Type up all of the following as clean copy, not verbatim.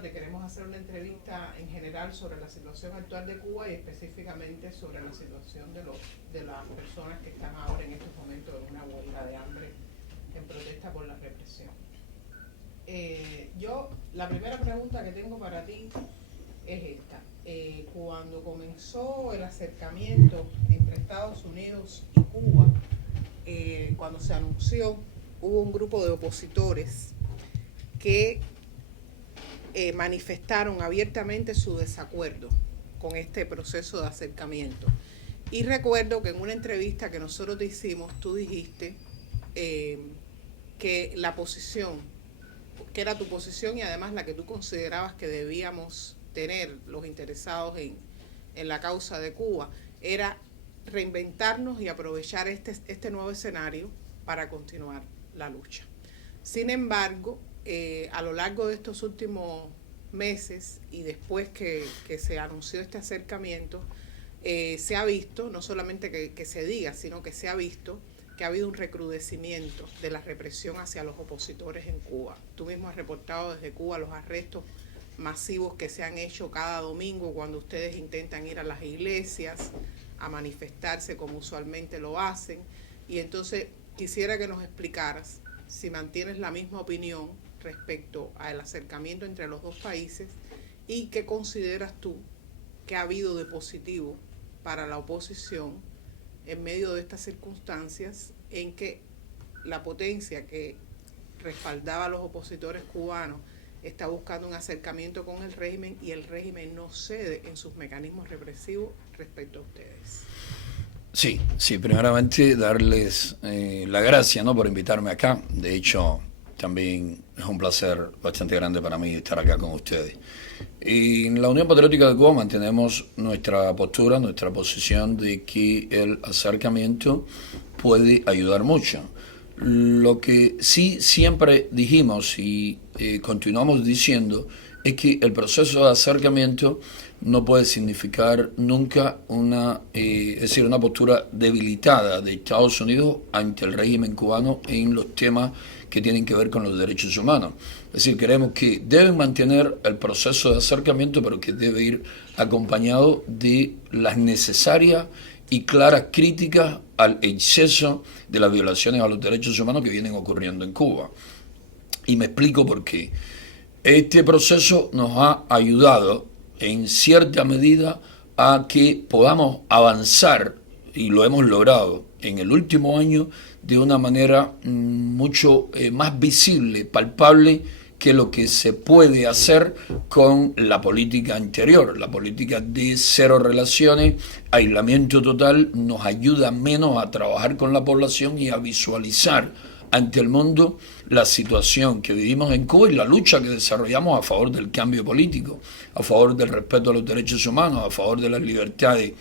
bueno, te queremos hacer una entrevista en general sobre la situación actual de Cuba y específicamente sobre la situación de las personas que están ahora en estos momentos en una huelga de hambre en protesta por la represión. La primera pregunta que tengo para ti es esta. Cuando comenzó el acercamiento entre Estados Unidos y Cuba, cuando se anunció, hubo un grupo de opositores que manifestaron abiertamente su desacuerdo con este proceso de acercamiento. Y recuerdo que en una entrevista que nosotros te hicimos, tú dijiste que la posición, que era tu posición y además la que tú considerabas que debíamos tener los interesados en la causa de Cuba, era reinventarnos y aprovechar este nuevo escenario para continuar la lucha. Sin embargo, a lo largo de estos últimos meses y después que se anunció este acercamiento, se ha visto, no solamente que se diga, sino que se ha visto que ha habido un recrudecimiento de la represión hacia los opositores en Cuba. Tú mismo has reportado desde Cuba los arrestos masivos que se han hecho cada domingo cuando ustedes intentan ir a las iglesias a manifestarse como usualmente lo hacen. Y entonces quisiera que nos explicaras si mantienes la misma opinión respecto al acercamiento entre los dos países y qué consideras tú que ha habido de positivo para la oposición en medio de estas circunstancias en que la potencia que respaldaba a los opositores cubanos está buscando un acercamiento con el régimen y el régimen no cede en sus mecanismos represivos respecto a ustedes. Sí, primeramente darles la gracia, ¿no?, por invitarme acá. De hecho, también es un placer bastante grande para mí estar acá con ustedes. Y en la Unión Patriótica de Cuba mantenemos nuestra postura, nuestra posición de que el acercamiento puede ayudar mucho. Lo que sí siempre dijimos y continuamos diciendo es que el proceso de acercamiento no puede significar nunca una postura debilitada de Estados Unidos ante el régimen cubano en los temas que tienen que ver con los derechos humanos. Es decir, creemos que deben mantener el proceso de acercamiento, pero que debe ir acompañado de las necesarias y claras críticas al exceso de las violaciones a los derechos humanos que vienen ocurriendo en Cuba. Y me explico por qué. Este proceso nos ha ayudado en cierta medida a que podamos avanzar, y lo hemos logrado en el último año de una manera mucho más visible, palpable, que lo que se puede hacer con la política anterior. La política de cero relaciones, aislamiento total, nos ayuda menos a trabajar con la población y a visualizar ante el mundo la situación que vivimos en Cuba y la lucha que desarrollamos a favor del cambio político, a favor del respeto a los derechos humanos, a favor de las libertades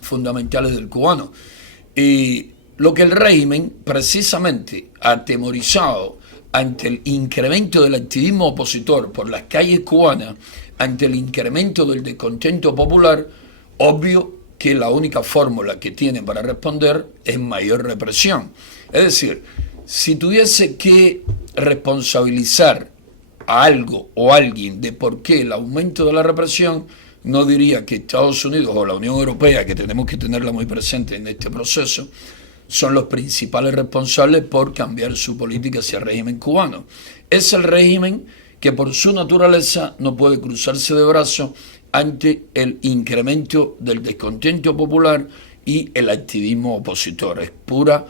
fundamentales del cubano. Y lo que el régimen, precisamente atemorizado ante el incremento del activismo opositor por las calles cubanas, ante el incremento del descontento popular, obvio que la única fórmula que tienen para responder es mayor represión. Es decir, si tuviese que responsabilizar a algo o a alguien de por qué el aumento de la represión, no diría que Estados Unidos o la Unión Europea, que tenemos que tenerla muy presente en este proceso, son los principales responsables por cambiar su política hacia el régimen cubano. Es el régimen que por su naturaleza no puede cruzarse de brazos ante el incremento del descontento popular y el activismo opositor. Es pura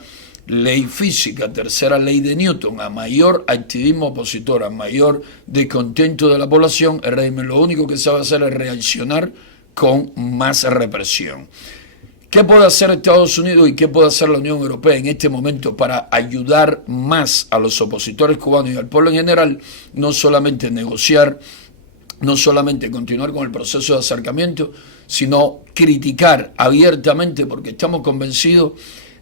ley física, tercera ley de Newton. A mayor activismo opositor, a mayor descontento de la población, el régimen lo único que sabe hacer es reaccionar con más represión. ¿Qué puede hacer Estados Unidos y qué puede hacer la Unión Europea en este momento para ayudar más a los opositores cubanos y al pueblo en general? No solamente negociar, no solamente continuar con el proceso de acercamiento, sino criticar abiertamente, porque estamos convencidos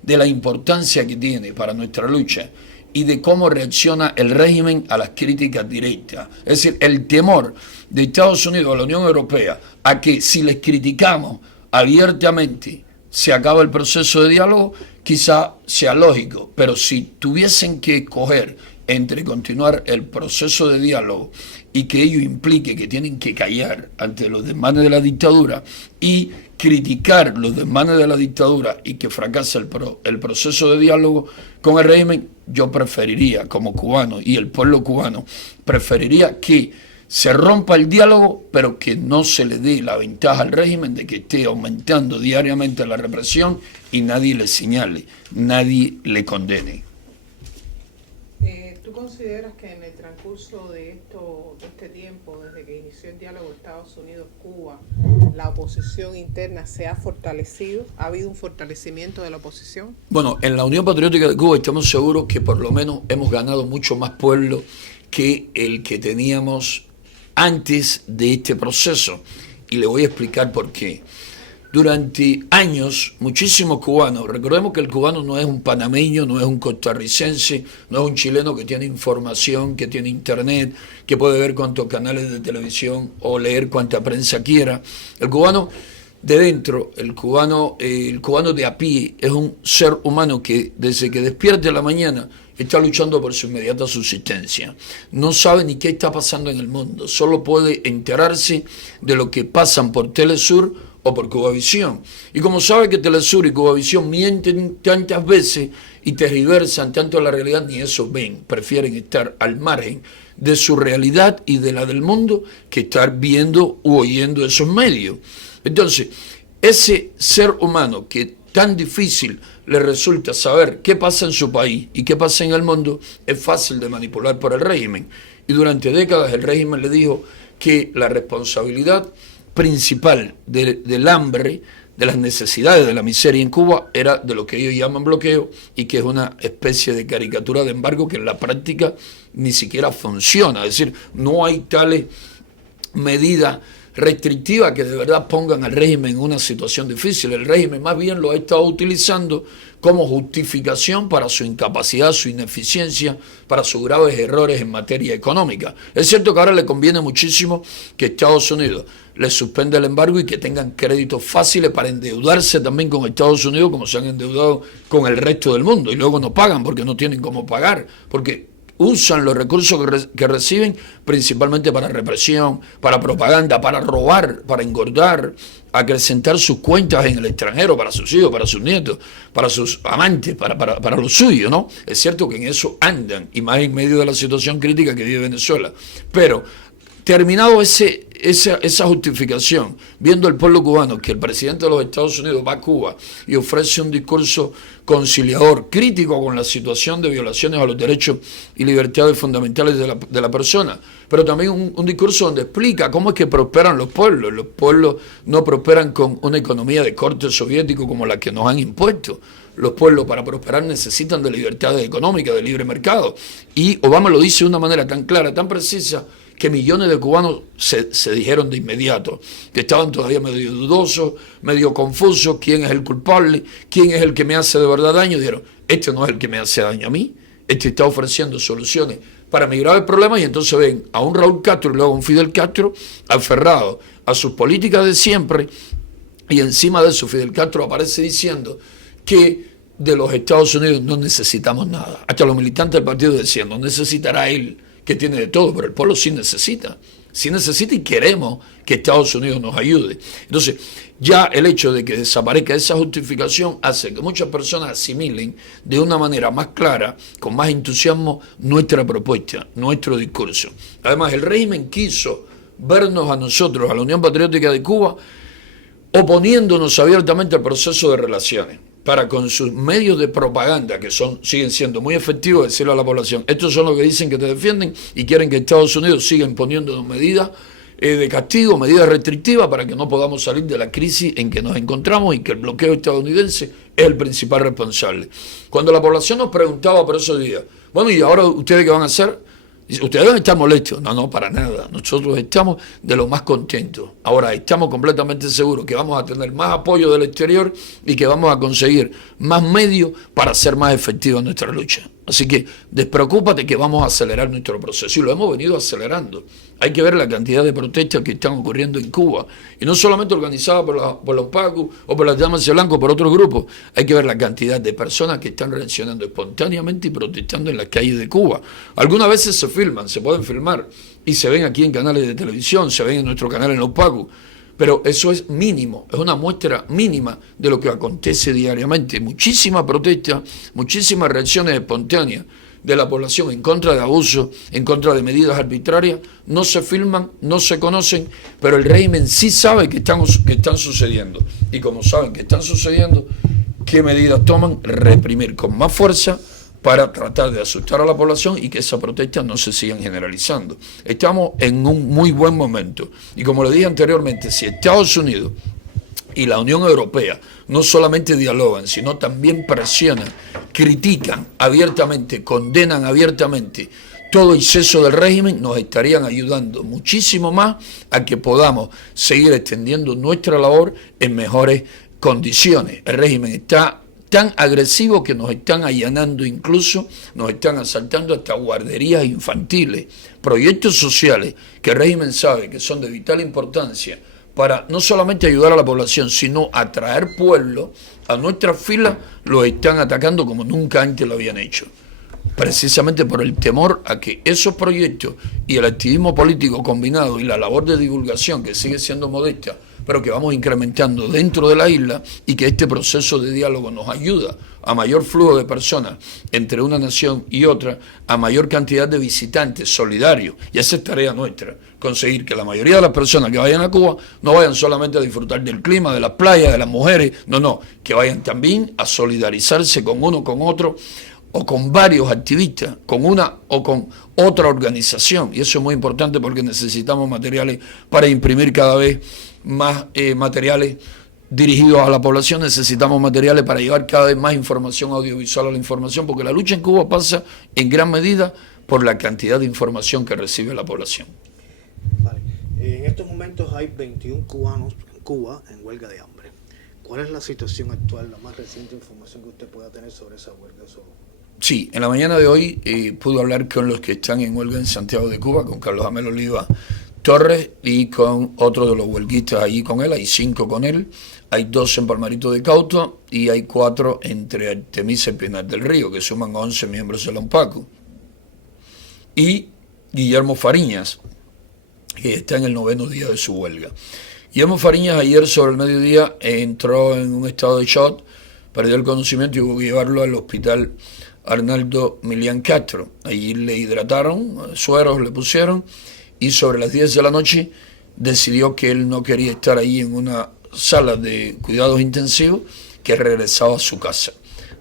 de la importancia que tiene para nuestra lucha y de cómo reacciona el régimen a las críticas directas. Es decir, el temor de Estados Unidos a la Unión Europea a que si les criticamos abiertamente se acaba el proceso de diálogo, quizá sea lógico, pero si tuviesen que escoger entre continuar el proceso de diálogo y que ello implique que tienen que callar ante los desmanes de la dictadura y criticar los desmanes de la dictadura y que fracase el proceso de diálogo con el régimen, yo preferiría, como cubano y el pueblo cubano, preferiría que se rompa el diálogo, pero que no se le dé la ventaja al régimen de que esté aumentando diariamente la represión y nadie le señale, nadie le condene. ¿Tú consideras que en el transcurso de este tiempo, desde que inició el diálogo Estados Unidos-Cuba, la oposición interna se ha fortalecido? ¿Ha habido un fortalecimiento de la oposición? Bueno, en la Unión Patriótica de Cuba estamos seguros que por lo menos hemos ganado mucho más pueblo que el que teníamos antes de este proceso. Y le voy a explicar por qué. Durante años, muchísimos cubanos, recordemos que el cubano no es un panameño, no es un costarricense, no es un chileno que tiene información, que tiene internet, que puede ver cuántos canales de televisión o leer cuánta prensa quiera. El cubano de dentro, el cubano de a pie, es un ser humano que desde que despierta en la mañana está luchando por su inmediata subsistencia. No sabe ni qué está pasando en el mundo, solo puede enterarse de lo que pasan por Telesur o por Cubavisión. Y como sabe que Telesur y Cubavisión mienten tantas veces y tergiversan tanto la realidad, ni eso ven, prefieren estar al margen de su realidad y de la del mundo que estar viendo u oyendo esos medios. Entonces, ese ser humano que tan difícil le resulta saber qué pasa en su país y qué pasa en el mundo, es fácil de manipular por el régimen. Y durante décadas el régimen le dijo que la responsabilidad principal del hambre, de las necesidades, de la miseria en Cuba, era de lo que ellos llaman bloqueo y que es una especie de caricatura de embargo que en la práctica ni siquiera funciona. Es decir, no hay tales medidas restrictivas que de verdad pongan al régimen en una situación difícil. El régimen más bien lo ha estado utilizando como justificación para su incapacidad, su ineficiencia, para sus graves errores en materia económica. Es cierto que ahora le conviene muchísimo que Estados Unidos les suspenda el embargo y que tengan créditos fáciles para endeudarse también con Estados Unidos como se han endeudado con el resto del mundo y luego no pagan porque no tienen cómo pagar, porque usan los recursos que reciben principalmente para represión, para propaganda, para robar, para engordar, acrecentar sus cuentas en el extranjero para sus hijos, para sus nietos, para sus amantes, para lo suyo, ¿no? Es cierto que en eso andan, y más en medio de la situación crítica que vive Venezuela. Pero, terminado esa justificación, viendo el pueblo cubano que el presidente de los Estados Unidos va a Cuba y ofrece un discurso conciliador, crítico con la situación de violaciones a los derechos y libertades fundamentales de la persona, pero también un discurso donde explica cómo es que prosperan los pueblos. Los pueblos no prosperan con una economía de corte soviético como la que nos han impuesto. Los pueblos para prosperar necesitan de libertades económicas, de libre mercado. Y Obama lo dice de una manera tan clara, tan precisa, que millones de cubanos se dijeron de inmediato, que estaban todavía medio dudosos, medio confusos, quién es el culpable, quién es el que me hace de verdad daño. Dijeron, este no es el que me hace daño a mí, este está ofreciendo soluciones para mi grave problema, y entonces ven a un Raúl Castro y luego a un Fidel Castro aferrado a sus políticas de siempre, y encima de eso Fidel Castro aparece diciendo que de los Estados Unidos no necesitamos nada. Hasta los militantes del partido decían, no necesitará él, que tiene de todo, pero el pueblo sí necesita y queremos que Estados Unidos nos ayude. Entonces, ya el hecho de que desaparezca esa justificación hace que muchas personas asimilen de una manera más clara, con más entusiasmo, nuestra propuesta, nuestro discurso. Además, el régimen quiso vernos a nosotros, a la Unión Patriótica de Cuba, oponiéndonos abiertamente al proceso de relaciones, para con sus medios de propaganda, que siguen siendo muy efectivos, decirle a la población, estos son los que dicen que te defienden y quieren que Estados Unidos siga imponiéndonos medidas de castigo, medidas restrictivas para que no podamos salir de la crisis en que nos encontramos y que el bloqueo estadounidense es el principal responsable. Cuando la población nos preguntaba por esos días, bueno, ¿y ahora ustedes qué van a hacer? Ustedes deben estar molestos. No, para nada. Nosotros estamos de lo más contentos. Ahora, estamos completamente seguros que vamos a tener más apoyo del exterior y que vamos a conseguir más medios para hacer más efectiva nuestra lucha. Así que despreocúpate que vamos a acelerar nuestro proceso y lo hemos venido acelerando. Hay que ver la cantidad de protestas que están ocurriendo en Cuba y no solamente organizadas por los PACU o por las Damas de Blanco, por otros grupos. Hay que ver la cantidad de personas que están reaccionando espontáneamente y protestando en las calles de Cuba. Algunas veces se filman, se pueden filmar y se ven aquí en canales de televisión, se ven en nuestro canal en los PACU. Pero eso es mínimo, es una muestra mínima de lo que acontece diariamente. Muchísimas protestas, muchísimas reacciones espontáneas de la población en contra de abusos, en contra de medidas arbitrarias, no se filman, no se conocen, pero el régimen sí sabe que están sucediendo. Y como saben que están sucediendo, ¿qué medidas toman? Reprimir con más fuerza para tratar de asustar a la población y que esas protestas no se sigan generalizando. Estamos en un muy buen momento. Y como le dije anteriormente, si Estados Unidos y la Unión Europea no solamente dialogan, sino también presionan, critican abiertamente, condenan abiertamente todo exceso del régimen, nos estarían ayudando muchísimo más a que podamos seguir extendiendo nuestra labor en mejores condiciones. El régimen está tan agresivo que nos están allanando, incluso nos están asaltando hasta guarderías infantiles, proyectos sociales que el régimen sabe que son de vital importancia para no solamente ayudar a la población, sino atraer pueblo a nuestras filas, los están atacando como nunca antes lo habían hecho. Precisamente por el temor a que esos proyectos y el activismo político combinado y la labor de divulgación, que sigue siendo modesta, pero que vamos incrementando dentro de la isla, y que este proceso de diálogo nos ayuda a mayor flujo de personas entre una nación y otra, a mayor cantidad de visitantes solidarios. Y esa es tarea nuestra, conseguir que la mayoría de las personas que vayan a Cuba no vayan solamente a disfrutar del clima, de las playas, de las mujeres, no, que vayan también a solidarizarse con uno, con otro, o con varios activistas, con una o con otra organización. Y eso es muy importante porque necesitamos materiales para imprimir cada vez más materiales dirigidos a la población, necesitamos materiales para llevar cada vez más información audiovisual a la información, porque la lucha en Cuba pasa en gran medida por la cantidad de información que recibe la población. Vale. En estos momentos hay 21 cubanos en Cuba en huelga de hambre. ¿Cuál es la situación actual, la más reciente información que usted pueda tener sobre esa huelga? Sí, en la mañana de hoy pude hablar con los que están en huelga en Santiago de Cuba, con Carlos Amel Oliva Torres y con otro de los huelguistas allí con él. Hay 5 con él, hay 2 en Palmarito de Cauto y hay 4 entre Artemisa y Pinar del Río, que suman 11 miembros de la UNPACU. Y Guillermo Fariñas, que está en el 9º día de su huelga. Guillermo Fariñas ayer sobre el mediodía entró en un estado de shock, perdió el conocimiento y hubo que llevarlo al hospital Arnaldo Milián Castro. Allí le hidrataron, sueros le pusieron, y sobre las 10 de la noche decidió que él no quería estar ahí en una sala de cuidados intensivos, que regresaba a su casa.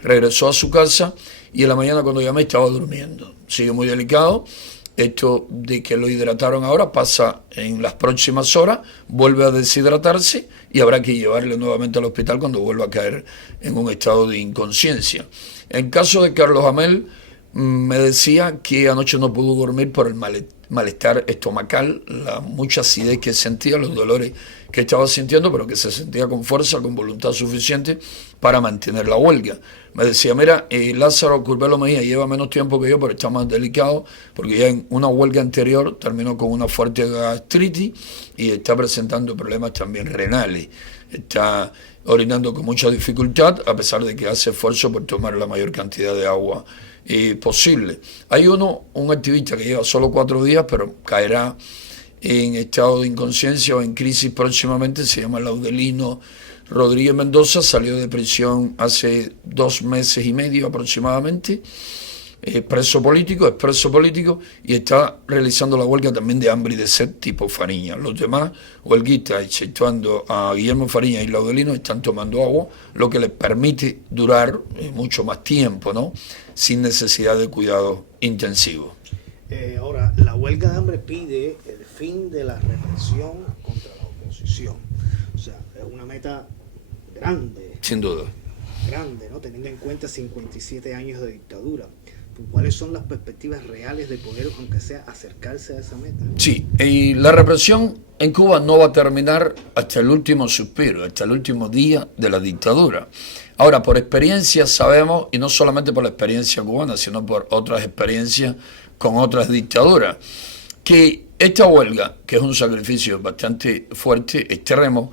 Regresó a su casa y en la mañana cuando llamé estaba durmiendo. Sigue muy delicado. Esto de que lo hidrataron ahora pasa en las próximas horas, vuelve a deshidratarse y habrá que llevarle nuevamente al hospital cuando vuelva a caer en un estado de inconsciencia. En caso de Carlos Amel, me decía que anoche no pudo dormir por el malestar estomacal, la mucha acidez que sentía, los dolores que estaba sintiendo, pero que se sentía con fuerza, con voluntad suficiente para mantener la huelga. Me decía, mira, Lázaro Curbelo Mejía lleva menos tiempo que yo, pero está más delicado, porque ya en una huelga anterior terminó con una fuerte gastritis y está presentando problemas también renales. Está orinando con mucha dificultad, a pesar de que hace esfuerzo por tomar la mayor cantidad de agua posible. Hay un activista que lleva solo 4 días, pero caerá en estado de inconsciencia o en crisis próximamente, se llama Laudelino Rodríguez Mendoza, salió de prisión hace 2 meses y medio aproximadamente, es preso político y está realizando la huelga también de hambre y de sed tipo Fariñas. Los demás huelguistas, exceptuando a Guillermo Fariñas y Laudelino, están tomando agua, lo que les permite durar mucho más tiempo, ¿no?, sin necesidad de cuidados intensivos. Ahora, la huelga de hambre pide el fin de la represión contra la oposición. O sea, es una meta grande. Sin duda. Grande, ¿no? Teniendo en cuenta 57 años de dictadura. ¿cuáles son las perspectivas reales de poder, aunque sea, acercarse a esa meta? Sí, y la represión en Cuba no va a terminar hasta el último suspiro, hasta el último día de la dictadura. Ahora, por experiencia sabemos, y no solamente por la experiencia cubana, sino por otras experiencias con otras dictaduras, que esta huelga, que es un sacrificio bastante fuerte, extremo,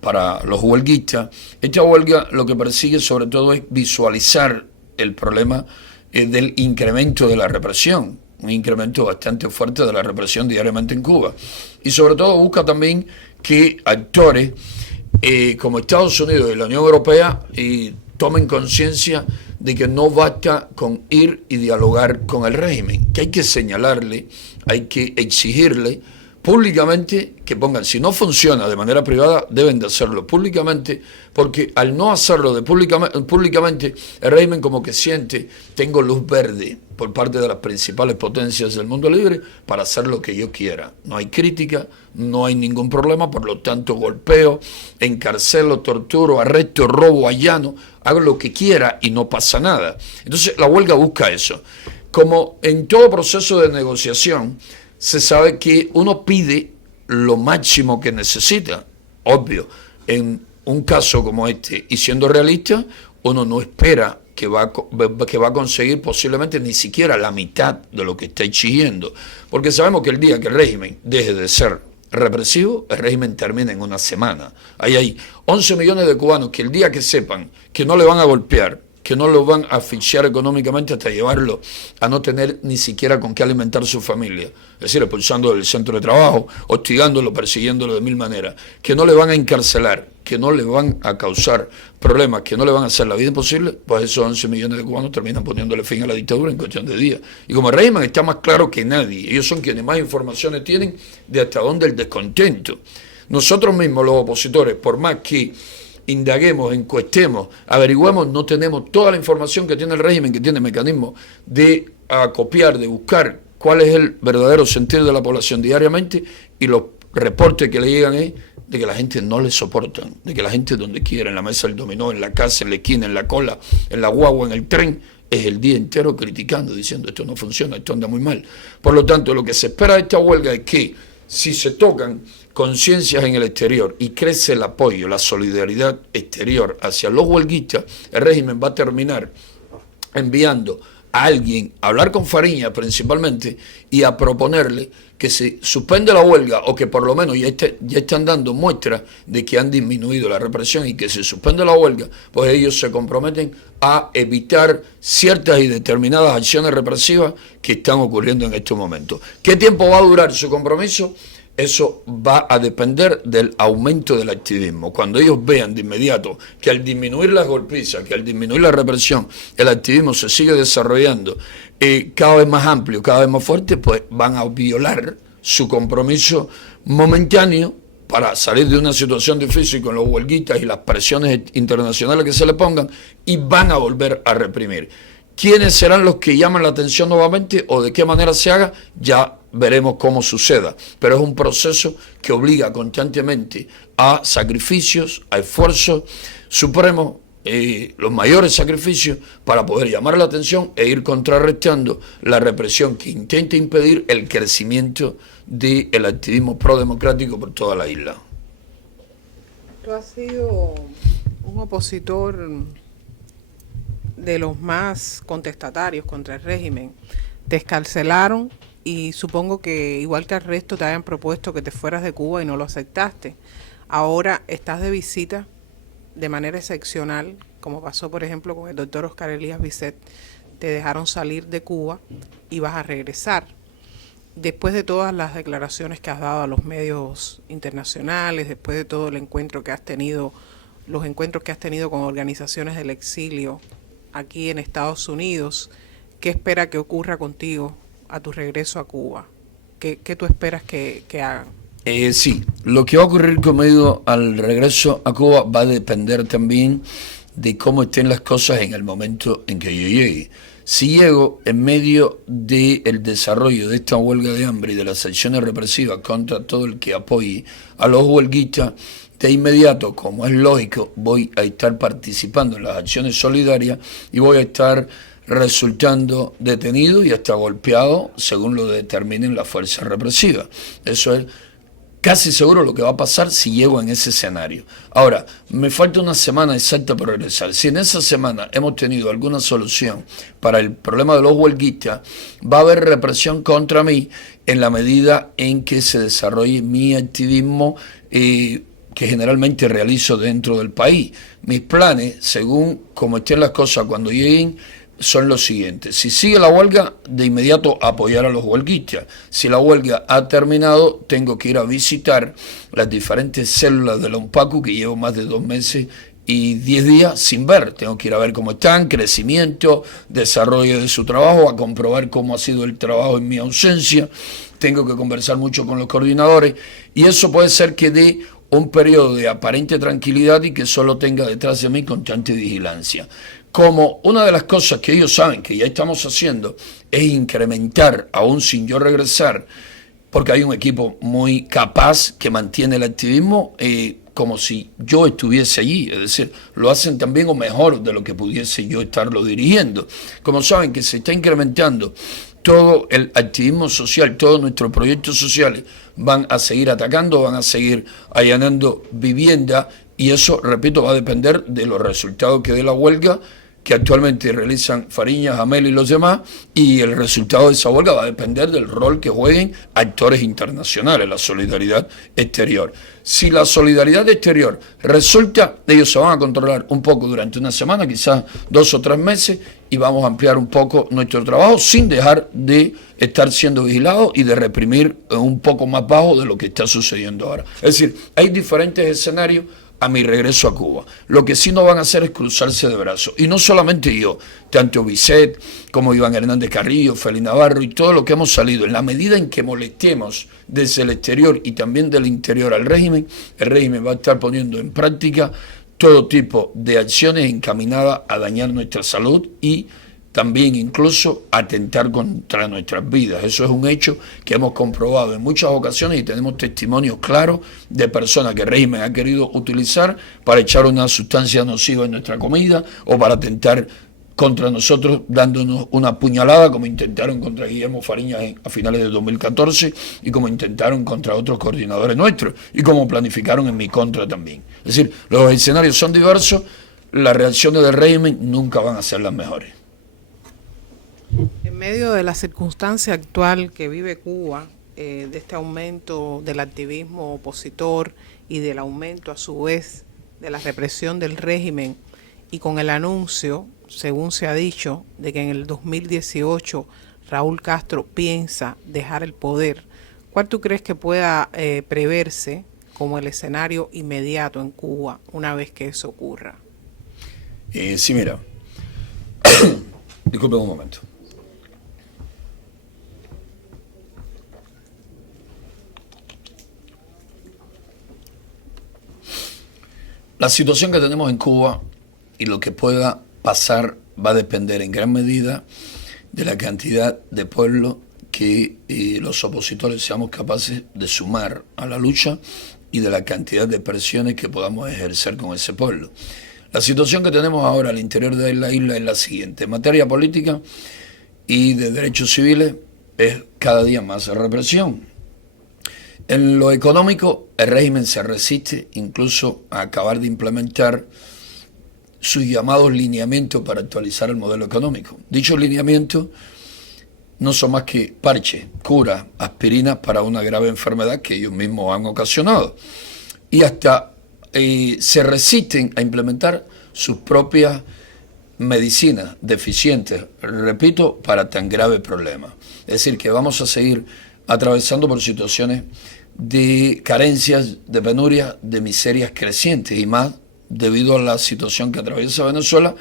para los huelguistas, esta huelga lo que persigue sobre todo es visualizar el problema del incremento de la represión, un incremento bastante fuerte de la represión diariamente en Cuba. Y sobre todo busca también que actores como Estados Unidos y la Unión Europea tomen conciencia de que no basta con ir y dialogar con el régimen, que hay que señalarle, hay que exigirle públicamente que pongan, si no funciona de manera privada, deben de hacerlo públicamente, porque al no hacerlo públicamente, el régimen como que siente, tengo luz verde por parte de las principales potencias del mundo libre para hacer lo que yo quiera. No hay crítica, no hay ningún problema, por lo tanto golpeo, encarcelo, torturo, arresto, robo, allano, hago lo que quiera y no pasa nada. Entonces la huelga busca eso. Como en todo proceso de negociación, se sabe que uno pide lo máximo que necesita. Obvio, en un caso como este, y siendo realista, uno no espera que va a conseguir posiblemente ni siquiera la mitad de lo que está exigiendo. Porque sabemos que el día que el régimen deje de ser represivo, el régimen termina en una semana. Ahí hay 11 millones de cubanos que el día que sepan que no le van a golpear, que no lo van a asfixiar económicamente hasta llevarlo a no tener ni siquiera con qué alimentar su familia, es decir, expulsándolo del centro de trabajo, hostigándolo, persiguiéndolo de mil maneras, que no le van a encarcelar, que no le van a causar problemas, que no le van a hacer la vida imposible, pues esos 11 millones de cubanos terminan poniéndole fin a la dictadura en cuestión de días. Y como el régimen está más claro que nadie, ellos son quienes más informaciones tienen de hasta dónde el descontento. Nosotros mismos, los opositores, por más que indaguemos, encuestemos, averigüemos, no tenemos toda la información que tiene el régimen, que tiene mecanismos de acopiar, de buscar cuál es el verdadero sentir de la población diariamente, y los reportes que le llegan es de que la gente no le soportan, de que la gente donde quiera, en la mesa del dominó, en la casa, en la esquina, en la cola, en la guagua, en el tren, es el día entero criticando, diciendo esto no funciona, esto anda muy mal. Por lo tanto, lo que se espera de esta huelga es que si se tocan conciencias en el exterior y crece el apoyo, la solidaridad exterior hacia los huelguistas, el régimen va a terminar enviando a alguien a hablar con Fariña principalmente y a proponerle que se suspende la huelga, o que por lo menos ya están dando muestras de que han disminuido la represión, y que se suspende la huelga, pues ellos se comprometen a evitar ciertas y determinadas acciones represivas que están ocurriendo en estos momentos. ¿Qué tiempo va a durar su compromiso? Eso va a depender del aumento del activismo. Cuando ellos vean de inmediato que al disminuir las golpizas, que al disminuir la represión, el activismo se sigue desarrollando cada vez más amplio, cada vez más fuerte, pues van a violar su compromiso momentáneo para salir de una situación difícil con los huelguistas y las presiones internacionales que se le pongan, y van a volver a reprimir. ¿Quiénes serán los que llaman la atención nuevamente o de qué manera se haga? Ya veremos cómo suceda, pero es un proceso que obliga constantemente a sacrificios, a esfuerzos supremos, los mayores sacrificios para poder llamar la atención e ir contrarrestando la represión que intenta impedir el crecimiento del activismo prodemocrático por toda la isla. Tú has sido un opositor de los más contestatarios contra el régimen. Te excarcelaron y supongo que igual que al resto te hayan propuesto que te fueras de Cuba y no lo aceptaste. Ahora estás de visita de manera excepcional, como pasó por ejemplo con el doctor Oscar Elías Bisset. Te dejaron salir de Cuba y vas a regresar. Después de todas las declaraciones que has dado a los medios internacionales, después de todo el encuentro que has tenido, los encuentros que has tenido con organizaciones del exilio aquí en Estados Unidos, ¿qué espera que ocurra contigo a tu regreso a Cuba? ¿Qué tú esperas que hagan? Sí, lo que va a ocurrir conmigo al regreso a Cuba va a depender también de cómo estén las cosas en el momento en que yo llegue. Si llego en medio del desarrollo de esta huelga de hambre y de las acciones represivas contra todo el que apoye a los huelguistas, de inmediato, como es lógico, voy a estar participando en las acciones solidarias y voy a estar resultando detenido y hasta golpeado según lo determinen las fuerzas represivas. Eso es casi seguro lo que va a pasar si llego en ese escenario. Ahora, me falta una semana exacta para regresar. Si en esa semana hemos tenido alguna solución para el problema de los huelguistas, va a haber represión contra mí en la medida en que se desarrolle mi activismo que generalmente realizo dentro del país. Mis planes, según como estén las cosas cuando lleguen, son los siguientes. Si sigue la huelga, de inmediato apoyar a los huelguistas. Si la huelga ha terminado, tengo que ir a visitar las diferentes células de la UNPACU, que llevo más de 2 meses y 10 días sin ver. Tengo que ir a ver cómo están, crecimiento, desarrollo de su trabajo, a comprobar cómo ha sido el trabajo en mi ausencia. Tengo que conversar mucho con los coordinadores y eso puede ser que dé un periodo de aparente tranquilidad y que solo tenga detrás de mí constante vigilancia. Como una de las cosas que ellos saben que ya estamos haciendo es incrementar, aún sin yo regresar, porque hay un equipo muy capaz que mantiene el activismo como si yo estuviese allí, es decir, lo hacen también o mejor de lo que pudiese yo estarlo dirigiendo. Como saben que se está incrementando todo el activismo social, todos nuestros proyectos sociales van a seguir atacando, van a seguir allanando vivienda y eso, repito, va a depender de los resultados que dé la huelga que actualmente realizan Fariñas, Amel y los demás, y el resultado de esa huelga va a depender del rol que jueguen actores internacionales, la solidaridad exterior. Si la solidaridad exterior resulta, ellos se van a controlar un poco durante una semana, quizás 2 o 3 meses, y vamos a ampliar un poco nuestro trabajo sin dejar de estar siendo vigilados y de reprimir un poco más bajo de lo que está sucediendo ahora. Es decir, hay diferentes escenarios a mi regreso a Cuba. Lo que sí no van a hacer es cruzarse de brazos. Y no solamente yo, tanto Bisset como Iván Hernández Carrillo, Félix Navarro y todo lo que hemos salido. En la medida en que molestemos desde el exterior y también del interior al régimen, el régimen va a estar poniendo en práctica todo tipo de acciones encaminadas a dañar nuestra salud y también incluso atentar contra nuestras vidas. Eso es un hecho que hemos comprobado en muchas ocasiones y tenemos testimonios claros de personas que el régimen ha querido utilizar para echar una sustancia nociva en nuestra comida o para atentar contra nosotros dándonos una puñalada como intentaron contra Guillermo Fariñas a finales de 2014 y como intentaron contra otros coordinadores nuestros y como planificaron en mi contra también. Es decir, los escenarios son diversos, las reacciones del régimen nunca van a ser las mejores. En medio de la circunstancia actual que vive Cuba, de este aumento del activismo opositor y del aumento a su vez de la represión del régimen y con el anuncio, según se ha dicho, de que en el 2018 Raúl Castro piensa dejar el poder, ¿cuál tú crees que pueda preverse como el escenario inmediato en Cuba una vez que eso ocurra? Sí, mira, disculpen un momento. La situación que tenemos en Cuba y lo que pueda pasar va a depender en gran medida de la cantidad de pueblo que los opositores seamos capaces de sumar a la lucha y de la cantidad de presiones que podamos ejercer con ese pueblo. La situación que tenemos ahora al interior de la isla es la siguiente. En materia política y de derechos civiles es cada día más represión. En lo económico, el régimen se resiste incluso a acabar de implementar sus llamados lineamientos para actualizar el modelo económico. Dichos lineamientos no son más que parches, curas, aspirinas para una grave enfermedad que ellos mismos han ocasionado. Y hasta se resisten a implementar sus propias medicinas deficientes, repito, para tan grave problema. Es decir, que vamos a seguir atravesando por situaciones de carencias, de penurias, de miserias crecientes y más debido a la situación que atraviesa Venezuela,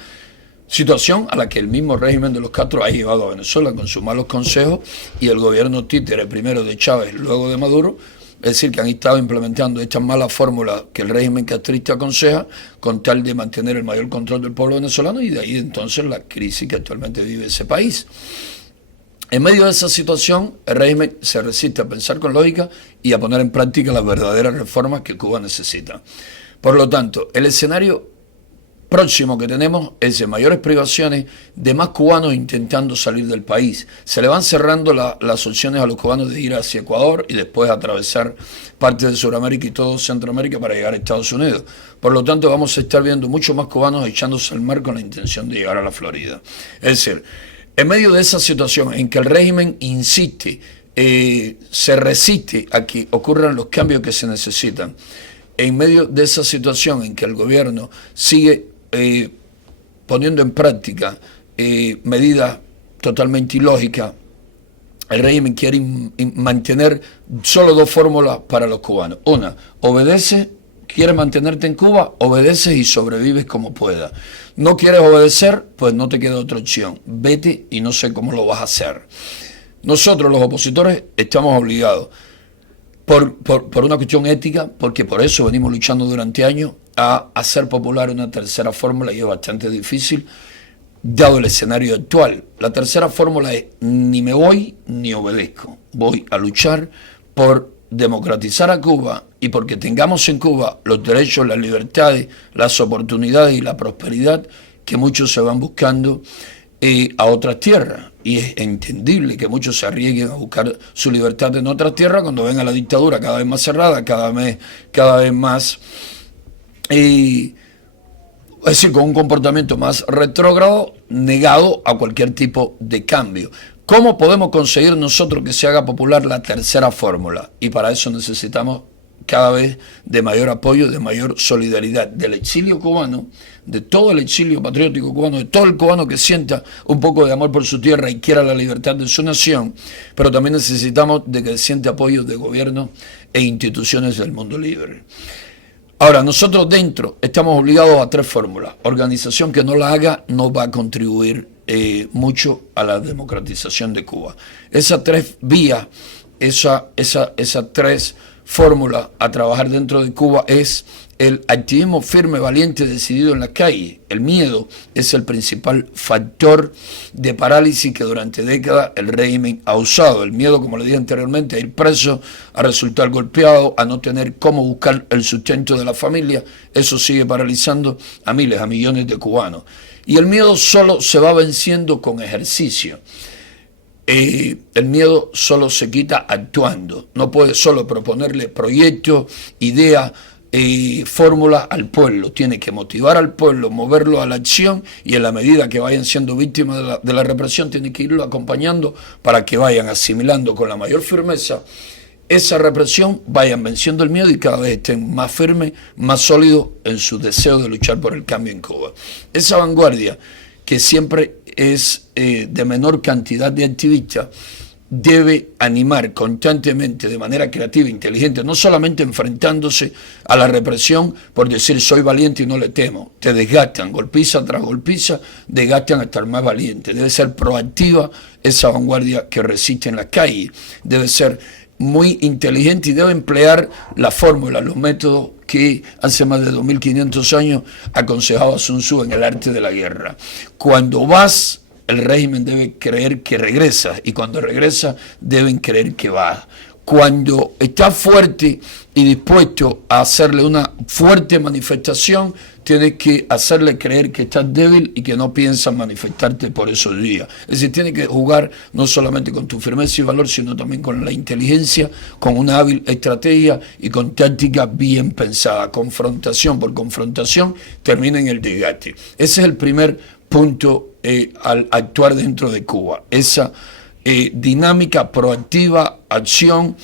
situación a la que el mismo régimen de los Castro ha llevado a Venezuela con sus malos consejos y el gobierno títere primero de Chávez, luego de Maduro, es decir, que han estado implementando estas malas fórmulas que el régimen castrista aconseja con tal de mantener el mayor control del pueblo venezolano y de ahí entonces la crisis que actualmente vive ese país. En medio de esa situación, el régimen se resiste a pensar con lógica y a poner en práctica las verdaderas reformas que Cuba necesita. Por lo tanto, el escenario próximo que tenemos es de mayores privaciones, de más cubanos intentando salir del país. Se le van cerrando las opciones a los cubanos de ir hacia Ecuador y después atravesar parte de Sudamérica y todo Centroamérica para llegar a Estados Unidos. Por lo tanto, vamos a estar viendo muchos más cubanos echándose al mar con la intención de llegar a la Florida. Es decir, en medio de esa situación en que el régimen insiste, se resiste a que ocurran los cambios que se necesitan, en medio de esa situación en que el gobierno sigue poniendo en práctica medidas totalmente ilógicas, el régimen quiere mantener solo dos fórmulas para los cubanos. Una, obedece, quieres mantenerte en Cuba, obedeces y sobrevives como puedas. No quieres obedecer, pues no te queda otra opción. Vete y no sé cómo lo vas a hacer. Nosotros, los opositores, estamos obligados, por una cuestión ética, porque por eso venimos luchando durante años, a hacer popular una tercera fórmula, y es bastante difícil, dado el escenario actual. La tercera fórmula es: ni me voy ni obedezco. Voy a luchar por democratizar a Cuba y porque tengamos en Cuba los derechos, las libertades, las oportunidades y la prosperidad que muchos se van buscando a otras tierras. Y es entendible que muchos se arriesguen a buscar su libertad en otras tierras cuando ven a la dictadura cada vez más cerrada, cada vez más, es decir, con un comportamiento más retrógrado, negado a cualquier tipo de cambio. ¿Cómo podemos conseguir nosotros que se haga popular la tercera fórmula? Y para eso necesitamos cada vez de mayor apoyo, de mayor solidaridad del exilio cubano, de todo el exilio patriótico cubano, de todo el cubano que sienta un poco de amor por su tierra y quiera la libertad de su nación, pero también necesitamos de que siente apoyo de gobierno e instituciones del mundo libre. Ahora, nosotros dentro estamos obligados a tres fórmulas. Organización que no la haga no va a contribuir mucho a la democratización de Cuba. Esas tres vías, esas tres fórmulas a trabajar dentro de Cuba es el activismo firme, valiente, decidido en la calle. El miedo es el principal factor de parálisis que durante décadas el régimen ha usado. El miedo, como le dije anteriormente, a ir preso, a resultar golpeado, a no tener cómo buscar el sustento de la familia. Eso sigue paralizando a miles, a millones de cubanos. Y el miedo solo se va venciendo con ejercicio. El miedo solo se quita actuando. No puede solo proponerle proyectos, ideas, fórmulas al pueblo. Tiene que motivar al pueblo, moverlo a la acción, y en la medida que vayan siendo víctimas de la represión, tiene que irlo acompañando para que vayan asimilando con la mayor firmeza esa represión, vayan venciendo el miedo y cada vez estén más firmes, más sólidos en su deseo de luchar por el cambio en Cuba. Esa vanguardia, que siempre es de menor cantidad de activistas, debe animar constantemente, de manera creativa e inteligente, no solamente enfrentándose a la represión por decir soy valiente y no le temo. Te desgastan, golpiza tras golpiza, desgastan hasta el más valiente. Debe ser proactiva esa vanguardia que resiste en la calle. Debe ser muy inteligente y debe emplear la fórmula, los métodos que hace más de 2500 años aconsejaba Sun Tzu en El arte de la guerra. Cuando vas, el régimen debe creer que regresas, y cuando regresa deben creer que vas. Cuando estás fuerte y dispuesto a hacerle una fuerte manifestación, tienes que hacerle creer que estás débil y que no piensas manifestarte por esos días. Es decir, tienes que jugar no solamente con tu firmeza y valor, sino también con la inteligencia, con una hábil estrategia y con táctica bien pensada. Confrontación por confrontación termina en el desgaste. Ese es el primer punto al actuar dentro de Cuba. Esa dinámica proactiva, acción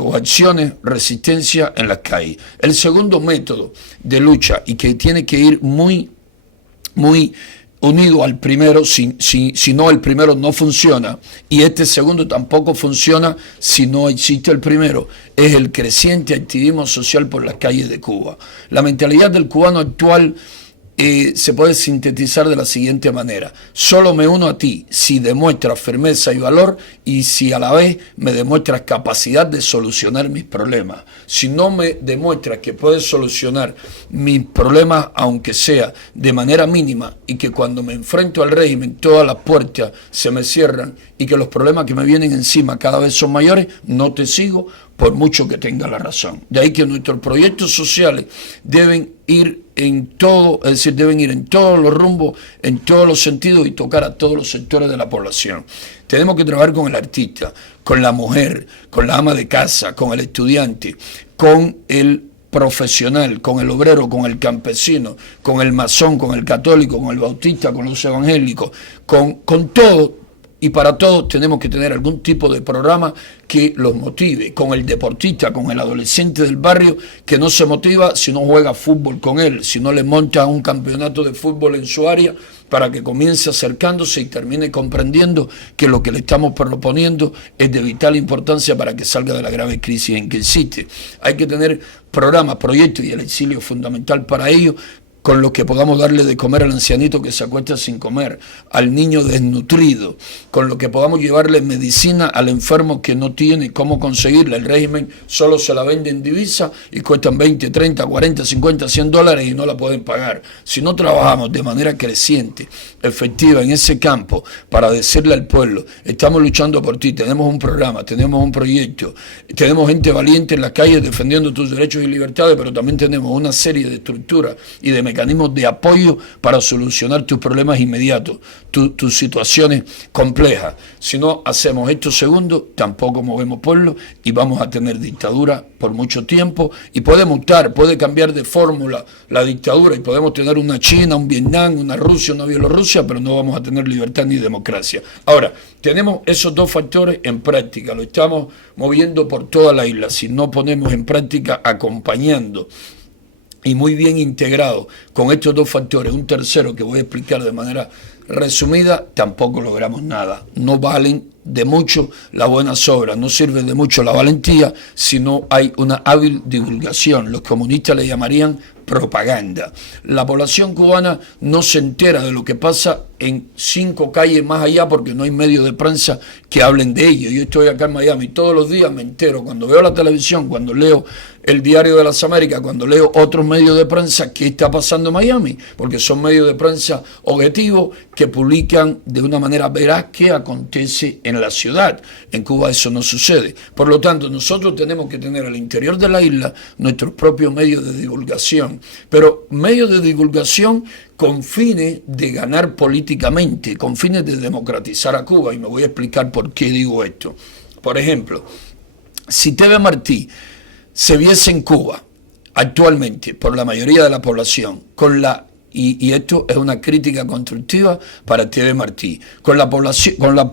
o acciones, resistencia en las calles. El segundo método de lucha, y que tiene que ir muy unido al primero, si no el primero no funciona, y este segundo tampoco funciona si no existe el primero, es el creciente activismo social por las calles de Cuba. La mentalidad del cubano actual se puede sintetizar de la siguiente manera: solo me uno a ti si demuestras firmeza y valor, y si a la vez me demuestras capacidad de solucionar mis problemas. Si no me demuestras que puedes solucionar mis problemas, aunque sea de manera mínima, y que cuando me enfrento al régimen todas las puertas se me cierran y que los problemas que me vienen encima cada vez son mayores, no te sigo, por mucho que tenga la razón. De ahí que nuestros proyectos sociales deben ir en todo, es decir, deben ir en todos los rumbos, en todos los sentidos y tocar a todos los sectores de la población. Tenemos que trabajar con el artista, con la mujer, con la ama de casa, con el estudiante, con el profesional, con el obrero, con el campesino, con el masón, con el católico, con el bautista, con los evangélicos, con todo. Y para todos tenemos que tener algún tipo de programa que los motive, con el deportista, con el adolescente del barrio, que no se motiva si no juega fútbol con él, si no le monta un campeonato de fútbol en su área, para que comience acercándose y termine comprendiendo que lo que le estamos proponiendo es de vital importancia para que salga de la grave crisis en que existe. Hay que tener programas, proyectos, y el exilio es fundamental para ello, con los que podamos darle de comer al ancianito que se acuesta sin comer, al niño desnutrido, con lo que podamos llevarle medicina al enfermo que no tiene cómo conseguirla. El régimen solo se la vende en divisa y cuestan 20, 30, 40, 50, 100 dólares y no la pueden pagar. Si no trabajamos de manera creciente, efectiva en ese campo, para decirle al pueblo, estamos luchando por ti, tenemos un programa, tenemos un proyecto, tenemos gente valiente en las calles defendiendo tus derechos y libertades, pero también tenemos una serie de estructuras y de mecanismos de apoyo para solucionar tus problemas inmediatos, tus situaciones complejas. Si no hacemos esto segundo, tampoco movemos pueblo y vamos a tener dictadura por mucho tiempo, y puede mutar, puede cambiar de fórmula la dictadura y podemos tener una China, un Vietnam, una Rusia, una Bielorrusia, pero no vamos a tener libertad ni democracia. Ahora, tenemos esos dos factores en práctica, lo estamos moviendo por toda la isla. Si no ponemos en práctica, acompañando y muy bien integrado con estos dos factores, un tercero que voy a explicar de manera resumida, tampoco logramos nada. No valen de mucho las buenas obras, no sirve de mucho la valentía si no hay una hábil divulgación. Los comunistas le llamarían propaganda. La población cubana no se entera de lo que pasa en 5 calles más allá porque no hay medios de prensa que hablen de ello. Yo estoy acá en Miami, todos los días me entero, cuando veo la televisión, cuando leo el Diario de las Américas, cuando leo otros medios de prensa, qué está pasando en Miami, porque son medios de prensa objetivos que publican de una manera veraz qué acontece en la ciudad. En Cuba eso no sucede. Por lo tanto, nosotros tenemos que tener al interior de la isla nuestros propios medios de divulgación, pero medios de divulgación con fines de ganar políticamente, con fines de democratizar a Cuba, y me voy a explicar por qué digo esto. Por ejemplo, si TV Martí se viese en Cuba actualmente por la mayoría de la población con la y esto es una crítica constructiva para TV Martí, con la población, con la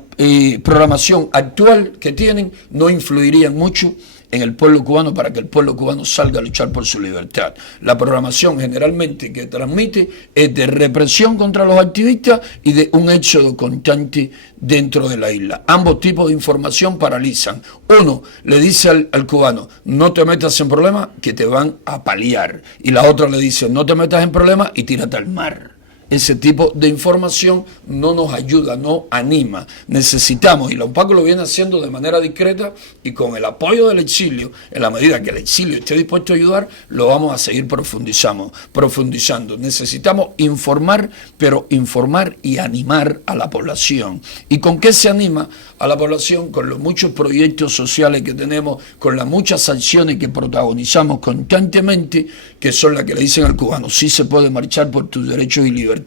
programación actual que tienen, no influirían mucho en el pueblo cubano para que el pueblo cubano salga a luchar por su libertad. La programación generalmente que transmite es de represión contra los activistas y de un éxodo constante dentro de la isla. Ambos tipos de información paralizan. Uno le dice al cubano, no te metas en problemas que te van a paliar. Y la otra le dice, no te metas en problemas y tírate al mar. Ese tipo de información no nos ayuda, no anima. Necesitamos, y la UNPACO lo viene haciendo de manera discreta y con el apoyo del exilio, en la medida que el exilio esté dispuesto a ayudar, lo vamos a seguir profundizando. Necesitamos informar, pero informar y animar a la población. ¿Y con qué se anima a la población? Con los muchos proyectos sociales que tenemos, con las muchas acciones que protagonizamos constantemente, que son las que le dicen al cubano, sí se puede marchar por tus derechos y libertades,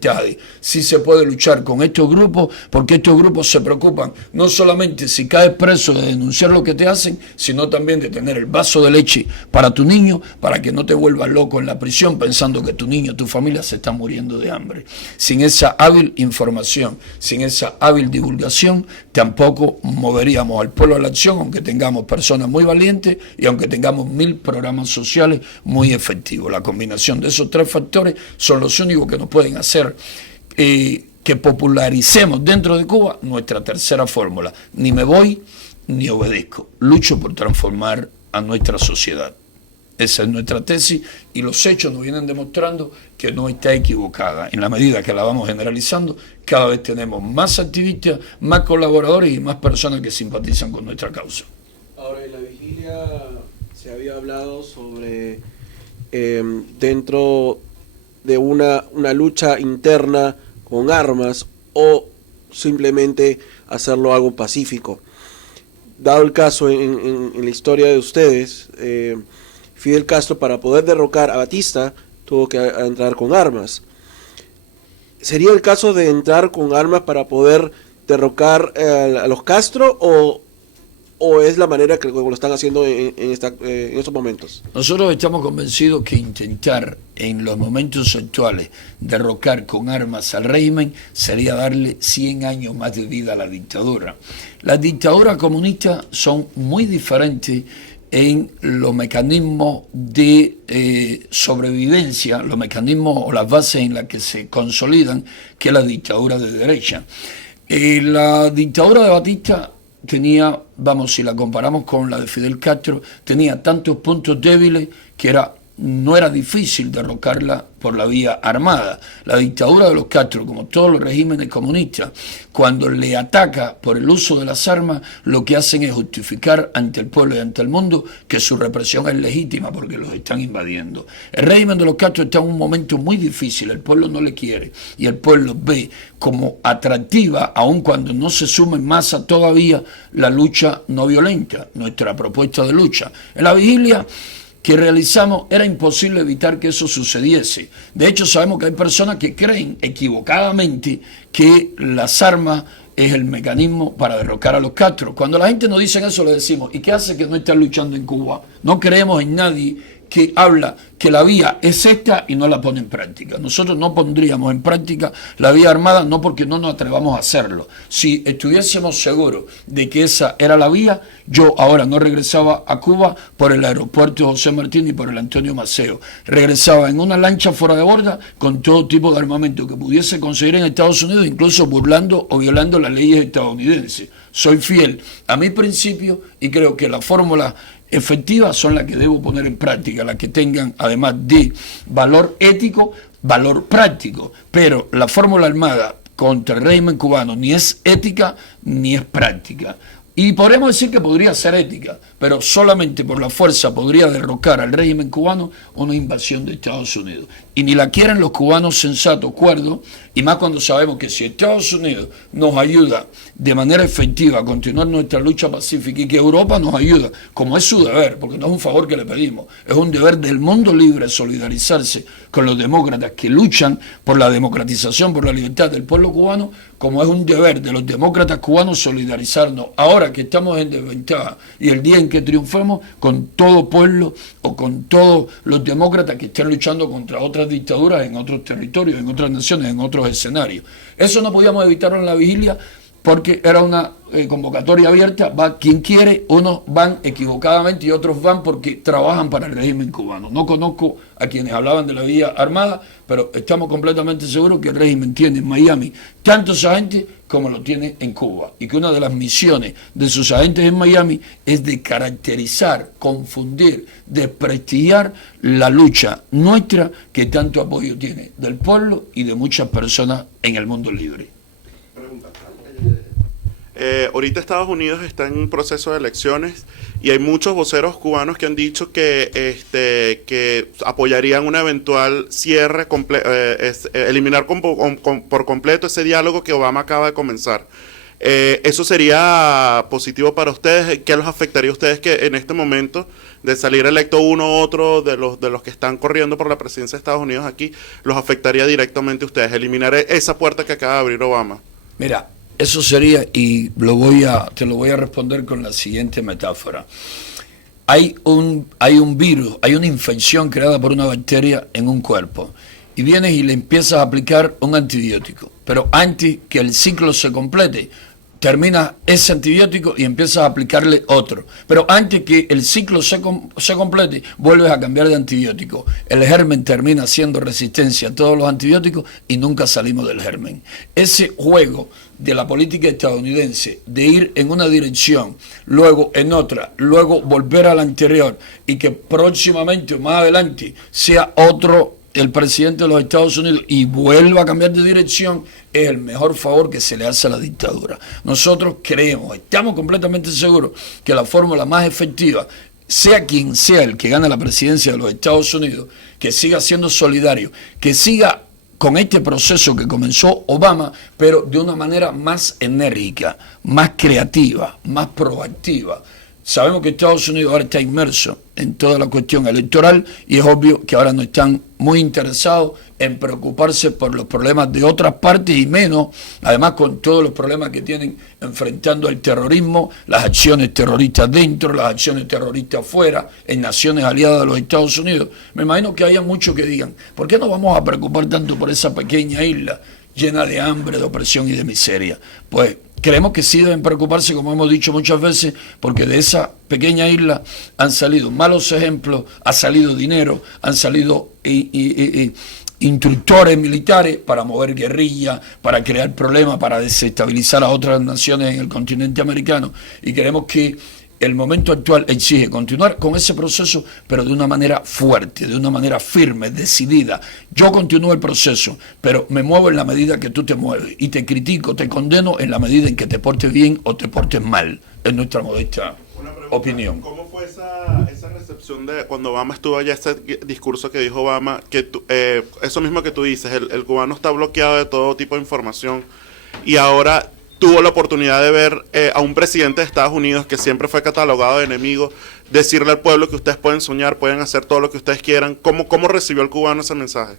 sí se puede luchar con estos grupos, porque estos grupos se preocupan no solamente si caes preso de denunciar lo que te hacen, sino también de tener el vaso de leche para tu niño, para que no te vuelvas loco en la prisión pensando que tu niño, tu familia se están muriendo de hambre. Sin esa hábil información, sin esa hábil divulgación, tampoco moveríamos al pueblo a la acción, aunque tengamos personas muy valientes y aunque tengamos 1000 programas sociales muy efectivos. La combinación de esos 3 factores son los únicos que nos pueden hacer que popularicemos dentro de Cuba nuestra tercera fórmula. Ni me voy ni obedezco. Lucho por transformar a nuestra sociedad. Esa es nuestra tesis y los hechos nos vienen demostrando que no está equivocada. En la medida que la vamos generalizando, cada vez tenemos más activistas, más colaboradores y más personas que simpatizan con nuestra causa. Ahora, en la vigilia se había hablado sobre dentro de una lucha interna con armas o simplemente hacerlo algo pacífico. dado el caso en la historia de ustedes, Fidel Castro, para poder derrocar a Batista, tuvo que entrar con armas. ¿Sería el caso de entrar con armas para poder derrocar a los Castro o es la manera que lo están haciendo en estos momentos? Nosotros estamos convencidos que intentar en los momentos actuales derrocar con armas al régimen sería darle 100 años más de vida a la dictadura. Las dictaduras comunistas son muy diferentes en los mecanismos de sobrevivencia, los mecanismos o las bases en las que se consolidan, que la dictadura de derecha. La dictadura de Batista tenía, vamos, si la comparamos con la de Fidel Castro, tenía tantos puntos débiles que no era difícil derrocarla por la vía armada. La dictadura de los Castro, como todos los regímenes comunistas, cuando le ataca por el uso de las armas, lo que hacen es justificar ante el pueblo y ante el mundo que su represión es legítima porque los están invadiendo. El régimen de los Castro está en un momento muy difícil, el pueblo no le quiere y el pueblo ve como atractiva, aun cuando no se sume en masa todavía, la lucha no violenta, nuestra propuesta de lucha. En la vigilia que realizamos era imposible evitar que eso sucediese. De hecho, sabemos que hay personas que creen equivocadamente que las armas es el mecanismo para derrocar a los Castro. Cuando la gente nos dice eso, le decimos, ¿y qué hace que no están luchando en Cuba? No creemos en nadie que habla que la vía es esta y no la pone en práctica. Nosotros no pondríamos en práctica la vía armada, no porque no nos atrevamos a hacerlo. Si estuviésemos seguros de que esa era la vía, yo ahora no regresaba a Cuba por el aeropuerto José Martí ni por el Antonio Maceo. Regresaba en una lancha fuera de borda con todo tipo de armamento que pudiese conseguir en Estados Unidos, incluso burlando o violando las leyes estadounidenses. Soy fiel a mis principios y creo que la fórmula efectivas son las que debo poner en práctica, las que tengan, además de valor ético, valor práctico. Pero la fórmula armada contra el régimen cubano ni es ética ni es práctica. Y podríamos decir que podría ser ética, pero solamente por la fuerza podría derrocar al régimen cubano una invasión de Estados Unidos. Y ni la quieren los cubanos sensatos, cuerdos, y más cuando sabemos que si Estados Unidos nos ayuda de manera efectiva a continuar nuestra lucha pacífica y que Europa nos ayuda, como es su deber, porque no es un favor que le pedimos, es un deber del mundo libre solidarizarse con los demócratas que luchan por la democratización, por la libertad del pueblo cubano, como es un deber de los demócratas cubanos solidarizarnos ahora que estamos en desventaja y el día en que triunfemos con todo pueblo o con todos los demócratas que estén luchando contra otras dictaduras en otros territorios, en otras naciones, en otros escenarios. Eso no podíamos evitarlo en la vigilia porque era una convocatoria abierta, va quien quiere, unos van equivocadamente y otros van porque trabajan para el régimen cubano. No conozco a quienes hablaban de la vía armada, pero estamos completamente seguros que el régimen tiene en Miami tantos agentes como lo tiene en Cuba y que una de las misiones de sus agentes en Miami es de caracterizar, confundir, desprestigiar la lucha nuestra que tanto apoyo tiene del pueblo y de muchas personas en el mundo libre. Ahorita Estados Unidos está en un proceso de elecciones y hay muchos voceros cubanos que han dicho que apoyarían un eventual cierre, eliminar por completo ese diálogo que Obama acaba de comenzar. ¿Eso sería positivo para ustedes? ¿Qué los afectaría a ustedes que en este momento de salir electo uno u otro de los que están corriendo por la presidencia de Estados Unidos aquí, los afectaría directamente a ustedes? Eliminar esa puerta que acaba de abrir Obama. Mira, eso sería, y te lo voy a responder con la siguiente metáfora. Hay un virus, hay una infección creada por una bacteria en un cuerpo, y vienes y le empiezas a aplicar un antibiótico, pero antes que el ciclo se complete, termina ese antibiótico y empiezas a aplicarle otro. Pero antes que el ciclo se complete, vuelves a cambiar de antibiótico. El germen termina haciendo resistencia a todos los antibióticos y nunca salimos del germen. Ese juego de la política estadounidense, de ir en una dirección, luego en otra, luego volver a la anterior y que próximamente o más adelante sea otro el presidente de los Estados Unidos y vuelva a cambiar de dirección, es el mejor favor que se le hace a la dictadura. Nosotros creemos, estamos completamente seguros que la fórmula más efectiva, sea quien sea el que gane la presidencia de los Estados Unidos, que siga siendo solidario, que siga con este proceso que comenzó Obama, pero de una manera más enérgica, más creativa, más proactiva. Sabemos que Estados Unidos ahora está inmerso en toda la cuestión electoral y es obvio que ahora no están muy interesados en preocuparse por los problemas de otras partes y menos, además con todos los problemas que tienen enfrentando al terrorismo, las acciones terroristas dentro, las acciones terroristas afuera, en naciones aliadas de los Estados Unidos. Me imagino que haya muchos que digan, ¿por qué nos vamos a preocupar tanto por esa pequeña isla llena de hambre, de opresión y de miseria? Pues creemos que sí deben preocuparse, como hemos dicho muchas veces, porque de esa pequeña isla han salido malos ejemplos, ha salido dinero, han salido instructores militares para mover guerrillas, para crear problemas, para desestabilizar a otras naciones en el continente americano. Y creemos que el momento actual exige continuar con ese proceso, pero de una manera fuerte, de una manera firme, decidida. Yo continúo el proceso, pero me muevo en la medida que tú te mueves. Y te critico, te condeno en la medida en que te portes bien o te portes mal. Es nuestra modesta opinión. ¿Cómo fue esa recepción de cuando Obama estuvo allá, ese discurso que dijo Obama, que eso mismo que tú dices, el cubano está bloqueado de todo tipo de información y ahora tuvo la oportunidad de ver a un presidente de Estados Unidos que siempre fue catalogado de enemigo, decirle al pueblo que ustedes pueden soñar, pueden hacer todo lo que ustedes quieran? ¿Cómo recibió el cubano ese mensaje?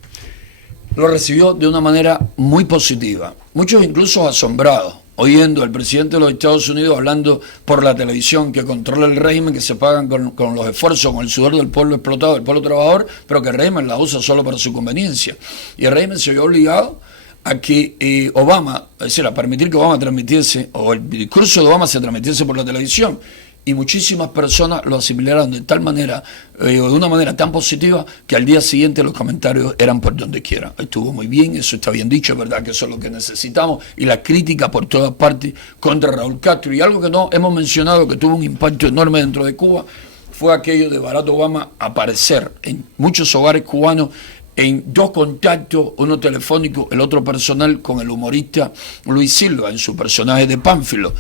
Lo recibió de una manera muy positiva, muchos incluso asombrados, oyendo al presidente de los Estados Unidos hablando por la televisión que controla el régimen, que se pagan con los esfuerzos, con el sudor del pueblo explotado, del pueblo trabajador, pero que el régimen la usa solo para su conveniencia. Y el régimen se vio obligado a que Obama, es decir, a permitir que Obama transmitiese, o el discurso de Obama se transmitiese por la televisión, y muchísimas personas lo asimilaron de tal manera, o de una manera tan positiva, que al día siguiente los comentarios eran por donde quiera. Estuvo muy bien, eso está bien dicho, es verdad que eso es lo que necesitamos, y la crítica por todas partes contra Raúl Castro. Y algo que no hemos mencionado, que tuvo un impacto enorme dentro de Cuba, fue aquello de Barack Obama aparecer en muchos hogares cubanos en dos contactos, uno telefónico, el otro personal, con el humorista Luis Silva en su personaje de Pánfilo.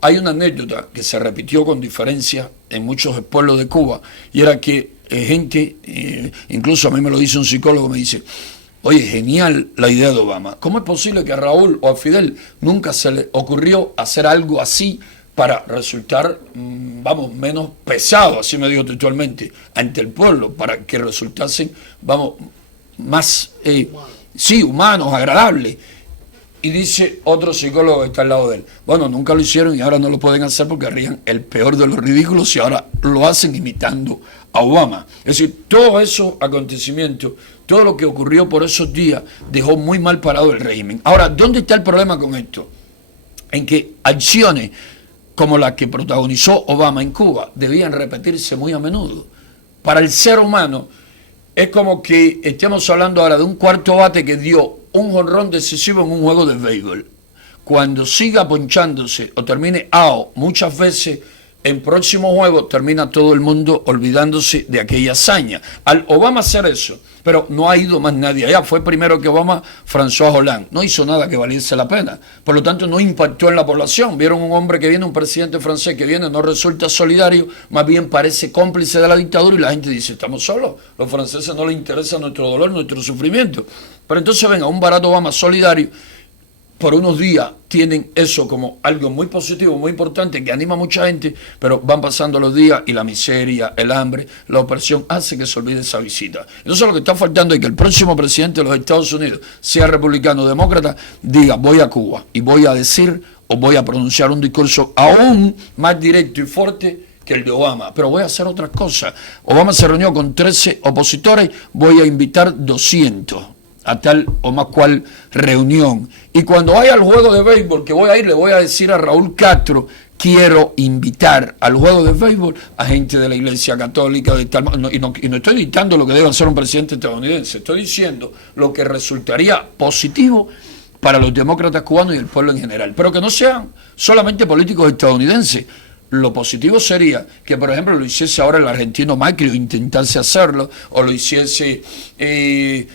Hay una anécdota que se repitió con diferencia en muchos pueblos de Cuba, y era que gente, incluso a mí me lo dice un psicólogo, me dice, oye, genial la idea de Obama, ¿cómo es posible que a Raúl o a Fidel nunca se le ocurrió hacer algo así para resultar, menos pesado, así me digo textualmente, ante el pueblo, para que resultasen, más, humanos, agradables? Y dice otro psicólogo que está al lado de él, bueno, nunca lo hicieron y ahora no lo pueden hacer porque harían el peor de los ridículos y ahora lo hacen imitando a Obama. Es decir, todos esos acontecimientos, todo lo que ocurrió por esos días, dejó muy mal parado el régimen. Ahora, ¿dónde está el problema con esto? En que acciones como la que protagonizó Obama en Cuba debían repetirse muy a menudo. Para el ser humano es como que estemos hablando ahora de un cuarto bate que dio un jonrón decisivo en un juego de béisbol. Cuando siga ponchándose o termine out muchas veces, en próximo juego termina todo el mundo olvidándose de aquella hazaña. Al Obama hacer eso, pero no ha ido más nadie allá. Fue primero que Obama, François Hollande. No hizo nada que valiese la pena. Por lo tanto, no impactó en la población. Vieron un hombre que viene, un presidente francés que viene, no resulta solidario, más bien parece cómplice de la dictadura y la gente dice, estamos solos. Los franceses no les interesa nuestro dolor, nuestro sufrimiento. Pero entonces venga, un Barack Obama solidario, por unos días tienen eso como algo muy positivo, muy importante, que anima a mucha gente, pero van pasando los días y la miseria, el hambre, la opresión hace que se olvide esa visita. Entonces lo que está faltando es que el próximo presidente de los Estados Unidos, sea republicano o demócrata, diga, voy a Cuba y voy a decir o voy a pronunciar un discurso aún más directo y fuerte que el de Obama, pero voy a hacer otras cosas. Obama se reunió con 13 opositores, voy a invitar 200 a tal o más cual reunión. Y cuando vaya al juego de béisbol que voy a ir, le voy a decir a Raúl Castro, quiero invitar al juego de béisbol a gente de la Iglesia Católica, de tal, y no estoy dictando lo que debe hacer un presidente estadounidense, estoy diciendo lo que resultaría positivo para los demócratas cubanos y el pueblo en general, pero que no sean solamente políticos estadounidenses. Lo positivo sería que, por ejemplo, lo hiciese ahora el argentino Macri o intentase hacerlo, o lo hiciese,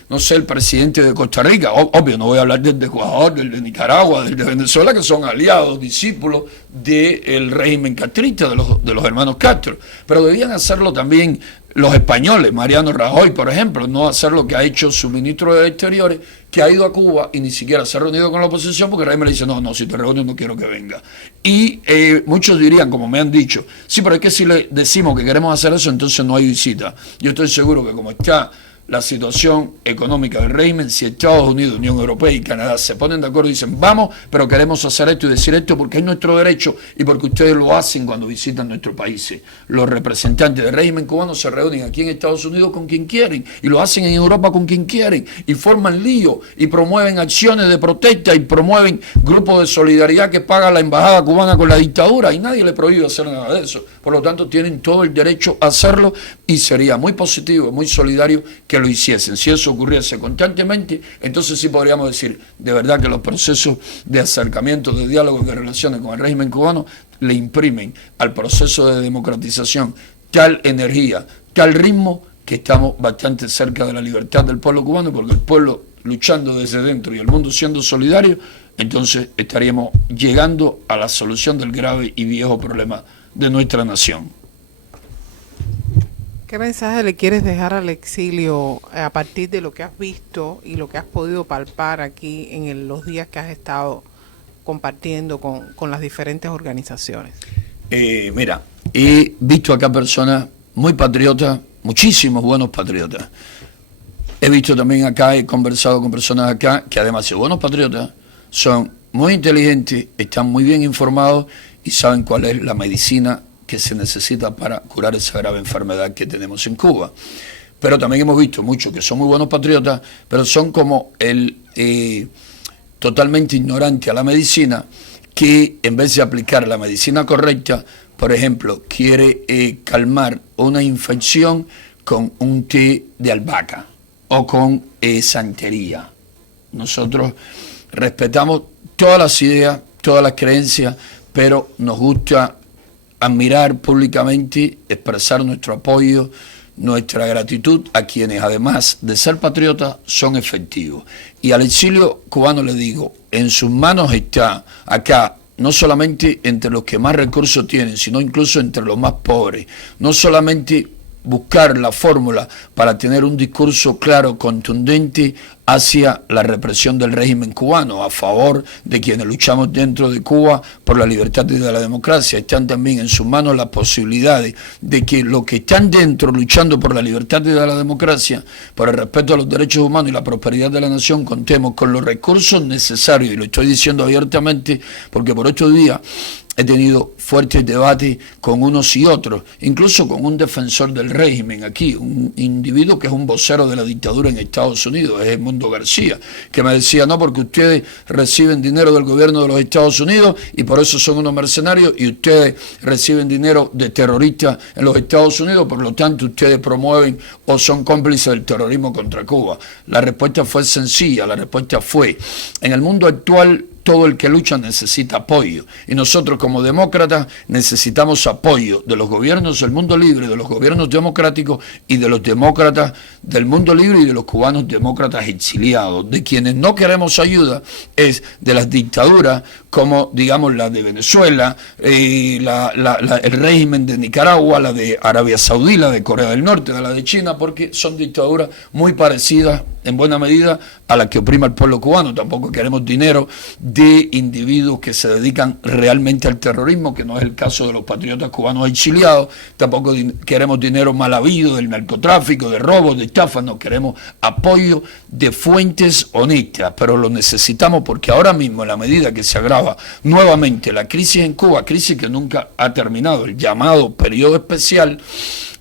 no sé, el presidente de Costa Rica. Obvio, no voy a hablar del de Ecuador, del de Nicaragua, del de Venezuela, que son aliados, discípulos del régimen castrista, de los hermanos Castro. Pero debían hacerlo también los españoles, Mariano Rajoy, por ejemplo, no hacer lo que ha hecho su ministro de Exteriores, que ha ido a Cuba y ni siquiera se ha reunido con la oposición, porque Rajoy me le dice, no, si te reúnes no quiero que venga. Y muchos dirían, como me han dicho, sí, pero es que si le decimos que queremos hacer eso, entonces no hay visita. Yo estoy seguro que como está la situación económica del régimen, si Estados Unidos, Unión Europea y Canadá se ponen de acuerdo y dicen, vamos, pero queremos hacer esto y decir esto porque es nuestro derecho y porque ustedes lo hacen cuando visitan nuestros países. Los representantes del régimen cubano se reúnen aquí en Estados Unidos con quien quieren y lo hacen en Europa con quien quieren y forman lío y promueven acciones de protesta y promueven grupos de solidaridad que paga la embajada cubana con la dictadura y nadie le prohíbe hacer nada de eso. Por lo tanto, tienen todo el derecho a hacerlo y sería muy positivo, muy solidario que lo hiciesen. Si eso ocurriese constantemente, entonces sí podríamos decir de verdad que los procesos de acercamiento, de diálogo, de relaciones con el régimen cubano le imprimen al proceso de democratización tal energía, tal ritmo, que estamos bastante cerca de la libertad del pueblo cubano, porque el pueblo luchando desde dentro y el mundo siendo solidario, entonces estaríamos llegando a la solución del grave y viejo problema de nuestra nación. ¿Qué mensaje le quieres dejar al exilio a partir de lo que has visto y lo que has podido palpar aquí en los días que has estado compartiendo con las diferentes organizaciones? Mira, he visto acá personas muy patriotas, muchísimos buenos patriotas. He visto también acá, he conversado con personas acá que además de buenos patriotas, son muy inteligentes, están muy bien informados y saben cuál es la medicina que se necesita para curar esa grave enfermedad que tenemos en Cuba. Pero también hemos visto muchos que son muy buenos patriotas, pero son como el totalmente ignorante a la medicina, que en vez de aplicar la medicina correcta, por ejemplo, quiere calmar una infección con un té de albahaca o con santería. Nosotros respetamos todas las ideas, todas las creencias, pero nos gusta admirar públicamente, expresar nuestro apoyo, nuestra gratitud a quienes, además de ser patriotas, son efectivos. Y al exilio cubano le digo, en sus manos está acá, no solamente entre los que más recursos tienen, sino incluso entre los más pobres, no solamente buscar la fórmula para tener un discurso claro, contundente hacia la represión del régimen cubano, a favor de quienes luchamos dentro de Cuba por la libertad y de la democracia. Están también en sus manos las posibilidades de que los que están dentro luchando por la libertad y de la democracia, por el respeto a los derechos humanos y la prosperidad de la nación, contemos con los recursos necesarios, y lo estoy diciendo abiertamente porque por estos días he tenido fuertes debates con unos y otros, incluso con un defensor del régimen aquí, un individuo que es un vocero de la dictadura en Estados Unidos, es Edmundo García, que me decía, no, porque ustedes reciben dinero del gobierno de los Estados Unidos y por eso son unos mercenarios, y ustedes reciben dinero de terroristas en los Estados Unidos, por lo tanto ustedes promueven o son cómplices del terrorismo contra Cuba. La respuesta fue sencilla, la respuesta fue, en el mundo actual todo el que lucha necesita apoyo, y nosotros como demócratas necesitamos apoyo de los gobiernos del mundo libre, de los gobiernos democráticos y de los demócratas del mundo libre y de los cubanos demócratas exiliados. De quienes no queremos ayuda es de las dictaduras como digamos la de Venezuela, el régimen de Nicaragua, la de Arabia Saudí, la de Corea del Norte, la de China, porque son dictaduras muy parecidas en buena medida a la que oprime al pueblo cubano. Tampoco queremos dinero de individuos que se dedican realmente al terrorismo, que no es el caso de los patriotas cubanos exiliados. Tampoco queremos dinero mal habido del narcotráfico, de robos, de estafas. No, queremos apoyo de fuentes honestas, pero lo necesitamos porque ahora mismo, en la medida que se agrava nuevamente la crisis en Cuba, crisis que nunca ha terminado, el llamado periodo especial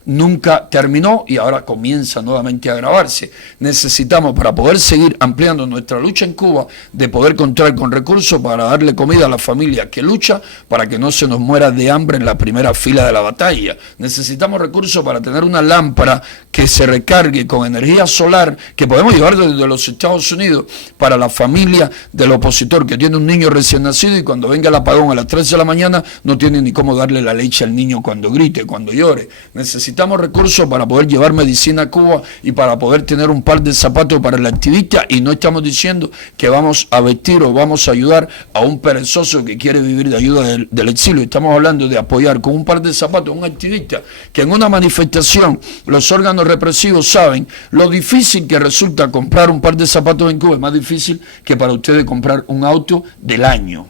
nunca terminó y ahora comienza nuevamente a agravarse. Necesitamos, para poder seguir ampliando nuestra lucha en Cuba, de poder contar con recursos para darle comida a la familia que lucha, para que no se nos muera de hambre en la primera fila de la batalla. Necesitamos recursos para tener una lámpara que se recargue con energía solar, que podemos llevar desde los Estados Unidos para la familia del opositor que tiene un niño recién nacido y cuando venga el apagón a las 3 de la mañana no tiene ni cómo darle la leche al niño cuando grite, cuando llore. Necesitamos necesitamos recursos para poder llevar medicina a Cuba y para poder tener un par de zapatos para el activista, y no estamos diciendo que vamos a vestir o vamos a ayudar a un perezoso que quiere vivir de ayuda del exilio. Estamos hablando de apoyar con un par de zapatos a un activista que en una manifestación los órganos represivos saben lo difícil que resulta comprar un par de zapatos en Cuba. Es más difícil que para ustedes comprar un auto del año.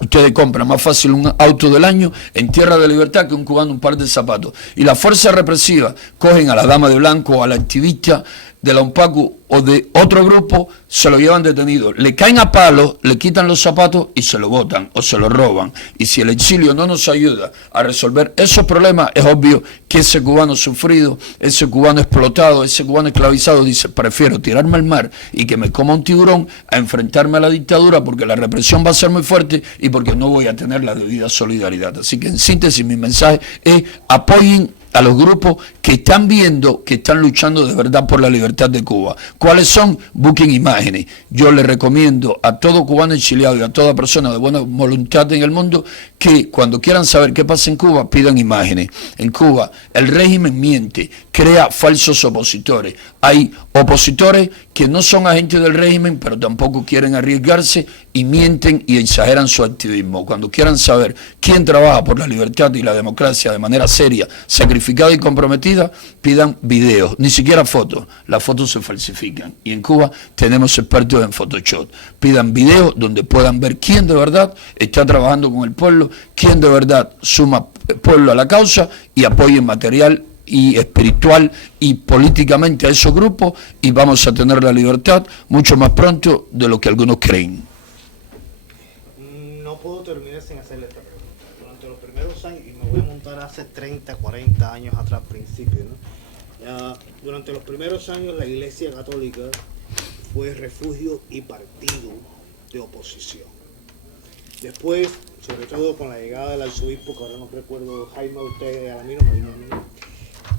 Ustedes compran más fácil un auto del año en Tierra de Libertad que un cubano un par de zapatos. Y las fuerzas represivas cogen a la dama de blanco o al activista de la UNPACU o de otro grupo, se lo llevan detenido, le caen a palos, le quitan los zapatos y se lo botan o se lo roban. Y si el exilio no nos ayuda a resolver esos problemas, es obvio que ese cubano sufrido, ese cubano explotado, ese cubano esclavizado dice: prefiero tirarme al mar y que me coma un tiburón a enfrentarme a la dictadura, porque la represión va a ser muy fuerte y porque no voy a tener la debida solidaridad. Así que en síntesis mi mensaje es: apoyen a los grupos que están viendo, que están luchando de verdad por la libertad de Cuba. ¿Cuáles son? Busquen imágenes. Yo les recomiendo a todo cubano exiliado y a toda persona de buena voluntad en el mundo que cuando quieran saber qué pasa en Cuba, pidan imágenes. En Cuba el régimen miente, crea falsos opositores. Hay opositores que no son agentes del régimen, pero tampoco quieren arriesgarse y mienten y exageran su activismo. Cuando quieran saber quién trabaja por la libertad y la democracia de manera seria, sacrificada y comprometida, pidan videos, ni siquiera fotos. Las fotos se falsifican y en Cuba tenemos expertos en Photoshop. Pidan videos donde puedan ver quién de verdad está trabajando con el pueblo, quién de verdad suma pueblo a la causa y apoyen material y espiritual y políticamente a esos grupos, y vamos a tener la libertad mucho más pronto de lo que algunos creen. No puedo terminar sin hacerle esta pregunta. Durante los primeros años, y me voy a montar hace 30, 40 años atrás, principio, ¿no? Durante los primeros años la Iglesia Católica fue refugio y partido de oposición. Después, sobre todo con la llegada del arzobispo, que ahora no recuerdo, Jaime Ortega Alamino,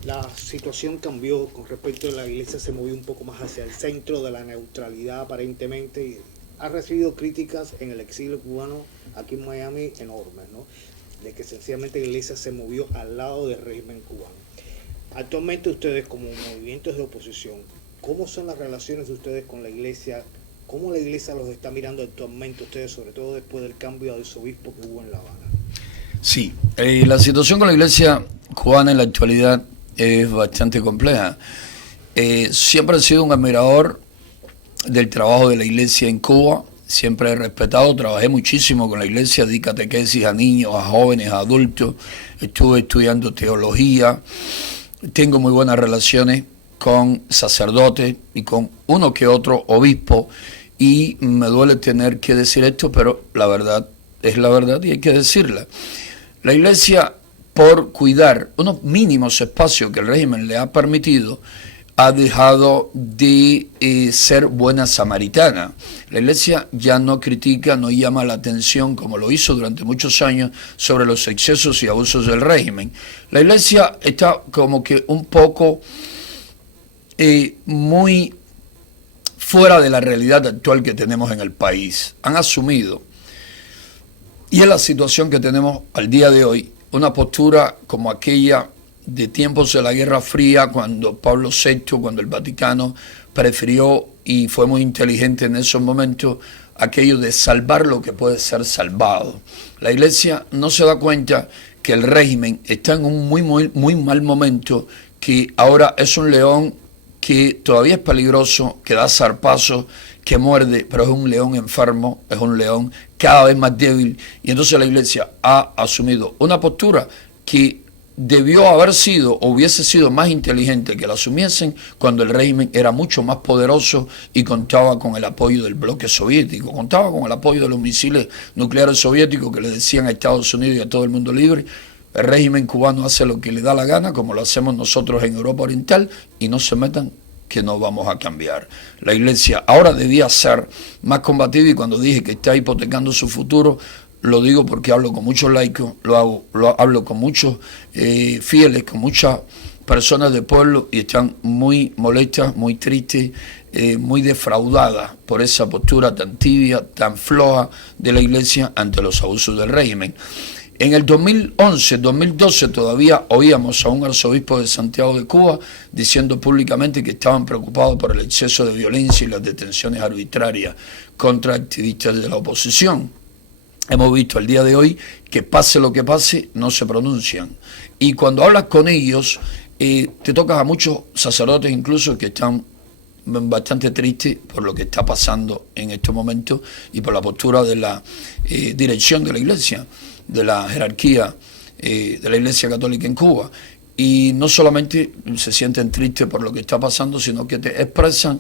la situación cambió con respecto a la iglesia, se movió un poco más hacia el centro de la neutralidad aparentemente, y ha recibido críticas en el exilio cubano aquí en Miami enormes, ¿no? De que sencillamente la iglesia se movió al lado del régimen cubano. Actualmente ustedes como movimientos de oposición, ¿cómo son las relaciones de ustedes con la iglesia? ¿Cómo la iglesia los está mirando actualmente ustedes, sobre todo después del cambio de arzobispo que hubo en La Habana? Sí, la situación con la iglesia cubana en la actualidad es bastante compleja. Siempre he sido un admirador del trabajo de la iglesia en Cuba, siempre he respetado, trabajé muchísimo con la iglesia, di catequesis a niños, a jóvenes, a adultos, estuve estudiando teología, tengo muy buenas relaciones con sacerdotes y con uno que otro obispo, y me duele tener que decir esto, pero la verdad es la verdad y hay que decirla. La iglesia, por cuidar unos mínimos espacios que el régimen le ha permitido, ha dejado de ser buena samaritana. La iglesia ya no critica, no llama la atención como lo hizo durante muchos años sobre los excesos y abusos del régimen. La iglesia está como que un poco muy fuera de la realidad actual que tenemos en el país. Han asumido, y es la situación que tenemos al día de hoy, una postura como aquella de tiempos de la Guerra Fría, cuando Pablo VI, cuando el Vaticano prefirió, y fue muy inteligente en esos momentos, aquello de salvar lo que puede ser salvado. La iglesia no se da cuenta que el régimen está en un muy mal momento, que ahora es un león que todavía es peligroso, que da zarpazos, que muerde, pero es un león enfermo, es un león cada vez más débil, y entonces la iglesia ha asumido una postura que debió haber sido o hubiese sido más inteligente que la asumiesen cuando el régimen era mucho más poderoso y contaba con el apoyo del bloque soviético, contaba con el apoyo de los misiles nucleares soviéticos que le decían a Estados Unidos y a todo el mundo libre: el régimen cubano hace lo que le da la gana, como lo hacemos nosotros en Europa Oriental, y no se metan que no vamos a cambiar. La iglesia ahora debía ser más combativa, y cuando dije que está hipotecando su futuro, lo digo porque hablo con muchos laicos, hablo con muchos fieles, con muchas personas del pueblo, y están muy molestas, muy tristes, muy defraudadas por esa postura tan tibia, tan floja de la iglesia ante los abusos del régimen. En el 2011, 2012 todavía oíamos a un arzobispo de Santiago de Cuba diciendo públicamente que estaban preocupados por el exceso de violencia y las detenciones arbitrarias contra activistas de la oposición. Hemos visto al día de hoy que pase lo que pase, no se pronuncian. Y cuando hablas con ellos, te tocas a muchos sacerdotes incluso que están bastante tristes por lo que está pasando en estos momentos y por la postura de la dirección de la Iglesia, de la jerarquía de la Iglesia Católica en Cuba. Y no solamente se sienten tristes por lo que está pasando, sino que te expresan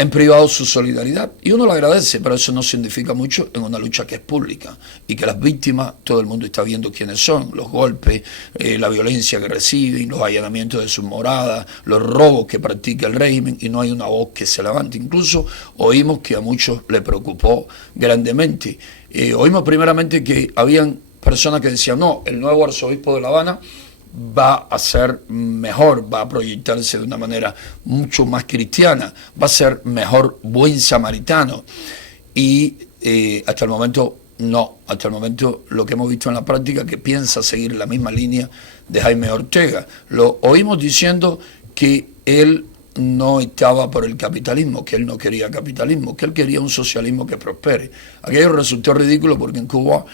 en privado su solidaridad. Y uno lo agradece, pero eso no significa mucho en una lucha que es pública y que las víctimas, todo el mundo está viendo quiénes son, los golpes, la violencia que reciben, los allanamientos de sus moradas, los robos que practica el régimen, y no hay una voz que se levante. Incluso oímos que a muchos le preocupó grandemente. Oímos primeramente que habían personas que decían, no, el nuevo arzobispo de La Habana va a ser mejor, va a proyectarse de una manera mucho más cristiana, va a ser mejor buen samaritano. Y hasta el momento no, hasta el momento lo que hemos visto en la práctica que piensa seguir la misma línea de Jaime Ortega. Lo oímos diciendo que él no estaba por el capitalismo, que él no quería capitalismo, que él quería un socialismo que prospere. Aquello resultó ridículo porque en Cuba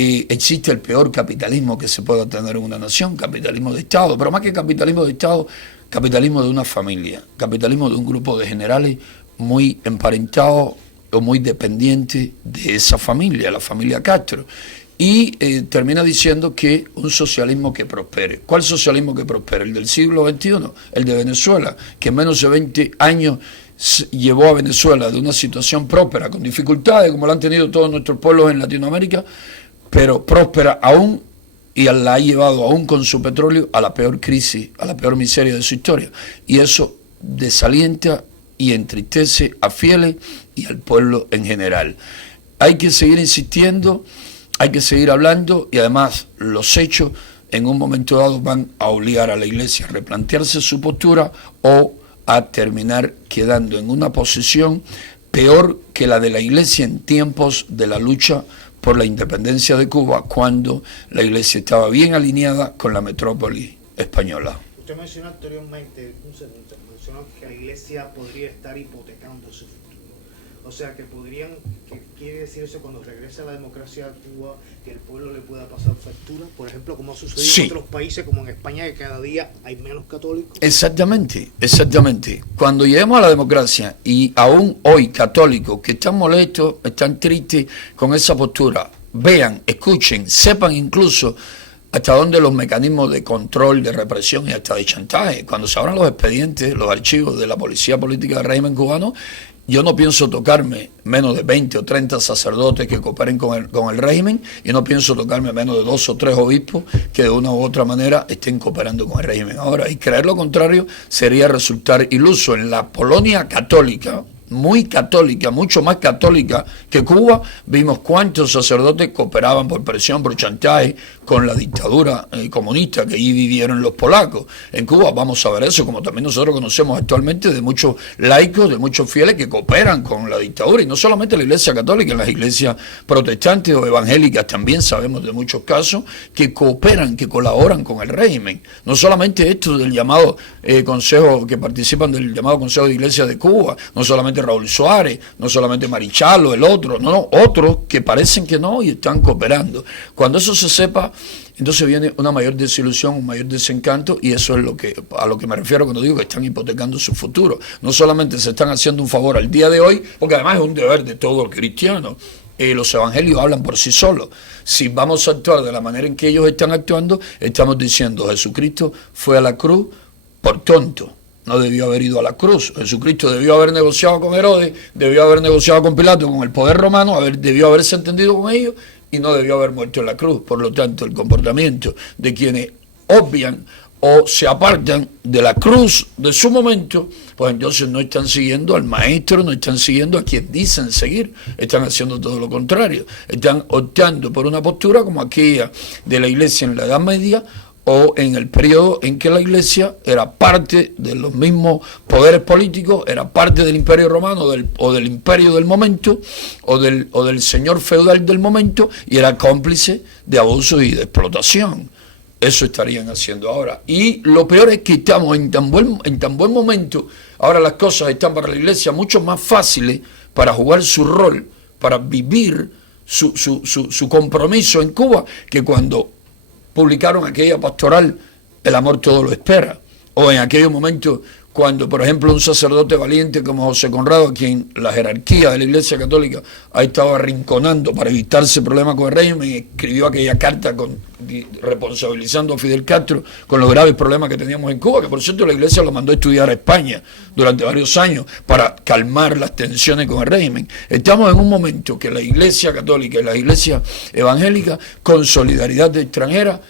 existe el peor capitalismo que se pueda tener en una nación, capitalismo de Estado, pero más que capitalismo de Estado, capitalismo de una familia, capitalismo de un grupo de generales muy emparentados o muy dependientes de esa familia, la familia Castro. Y termina diciendo que un socialismo que prospere. ¿Cuál socialismo que prospere? ¿El del siglo XXI? El de Venezuela, que en menos de 20 años llevó a Venezuela de una situación próspera, con dificultades, como lo han tenido todos nuestros pueblos en Latinoamérica, pero próspera aún, y la ha llevado aún con su petróleo a la peor crisis, a la peor miseria de su historia. Y eso desalienta y entristece a fieles y al pueblo en general. Hay que seguir insistiendo, hay que seguir hablando, y además los hechos en un momento dado van a obligar a la Iglesia a replantearse su postura o a terminar quedando en una posición peor que la de la Iglesia en tiempos de la lucha por la independencia de Cuba, cuando la Iglesia estaba bien alineada con la metrópoli española. Usted mencionó anteriormente, mencionó que la Iglesia podría estar hipotecando su futuro. O sea, que quiere decir eso cuando regrese la democracia a Cuba, que el pueblo le pueda pasar factura, por ejemplo, como ha sucedido en otros países, como en España, que cada día hay menos católicos. Exactamente, exactamente. Cuando lleguemos a la democracia, y aún hoy católicos que están molestos, están tristes con esa postura, vean, escuchen, sepan incluso hasta dónde los mecanismos de control, de represión y hasta de chantaje, cuando se abran los expedientes, los archivos de la policía política del régimen cubano, yo no pienso tocarme menos de 20 o 30 sacerdotes que cooperen con el régimen, y no pienso tocarme menos de 2 o 3 obispos que de una u otra manera estén cooperando con el régimen ahora. Y creer lo contrario sería resultar iluso. En la Polonia católica, muy católica, mucho más católica que Cuba, vimos cuántos sacerdotes cooperaban por presión, por chantaje con la dictadura comunista que allí vivieron los polacos. En Cuba vamos a ver eso, como también nosotros conocemos actualmente de muchos laicos, de muchos fieles que cooperan con la dictadura, y no solamente la Iglesia católica, en las iglesias protestantes o evangélicas también sabemos de muchos casos que cooperan, que colaboran con el régimen. No solamente esto del llamado consejo, que participan del llamado Consejo de Iglesias de Cuba, no solamente Raúl Suárez, no solamente Marichalo, el otro, no, otros que parecen que no y están cooperando. Cuando eso se sepa, entonces viene una mayor desilusión, un mayor desencanto, y eso es a lo que me refiero cuando digo que están hipotecando su futuro. No solamente se están haciendo un favor al día de hoy, porque además es un deber de todo cristiano. Los evangelios hablan por sí solos. Si vamos a actuar de la manera en que ellos están actuando, estamos diciendo Jesucristo fue a la cruz por tonto. No debió haber ido a la cruz. Jesucristo debió haber negociado con Herodes, debió haber negociado con Pilato, con el poder romano, debió haberse entendido con ellos, y no debió haber muerto en la cruz. Por lo tanto, el comportamiento de quienes obvian o se apartan de la cruz de su momento, pues entonces no están siguiendo al maestro, no están siguiendo a quien dicen seguir, están haciendo todo lo contrario, están optando por una postura como aquella de la Iglesia en la Edad Media, o en el periodo en que la Iglesia era parte de los mismos poderes políticos, era parte del Imperio Romano o del imperio del momento, o del señor feudal del momento, y era cómplice de abusos y de explotación. Eso estarían haciendo ahora. Y lo peor es que estamos en tan buen momento, ahora las cosas están para la Iglesia mucho más fáciles para jugar su rol, para vivir su compromiso en Cuba, que cuando publicaron aquella pastoral, El amor todo lo espera, o en aquellos momentos cuando, por ejemplo, un sacerdote valiente como José Conrado, a quien la jerarquía de la Iglesia Católica ha estado arrinconando para evitarse problemas con el régimen, escribió aquella carta responsabilizando a Fidel Castro con los graves problemas que teníamos en Cuba, que por cierto la Iglesia lo mandó a estudiar a España durante varios años para calmar las tensiones con el régimen. Estamos en un momento que la Iglesia Católica y la Iglesia Evangélica, con solidaridad extranjera,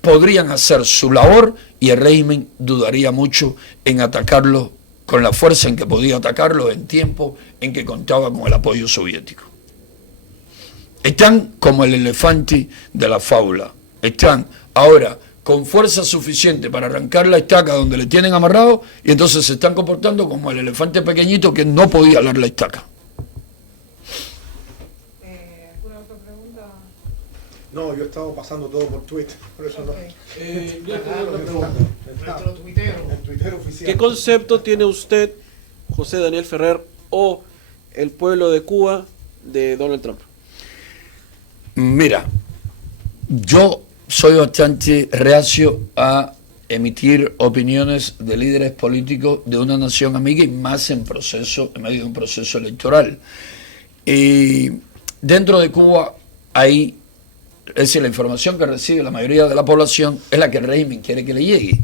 podrían hacer su labor y el régimen dudaría mucho en atacarlo con la fuerza en que podía atacarlo en tiempo en que contaba con el apoyo soviético. Están como el elefante de la fábula. Están ahora con fuerza suficiente para arrancar la estaca donde le tienen amarrado, y entonces se están comportando como el elefante pequeñito que no podía alar la estaca. No, yo he estado pasando todo por Twitter, por eso no. Yo tengo una pregunta. Nuestro tuitero. El Twitter oficial. ¿Qué concepto tiene usted, José Daniel Ferrer, o el pueblo de Cuba de Donald Trump? Mira, yo soy bastante reacio a emitir opiniones de líderes políticos de una nación amiga, y más en medio de un proceso electoral. Y dentro de Cuba hay, es decir, la información que recibe la mayoría de la población es la que el régimen quiere que le llegue.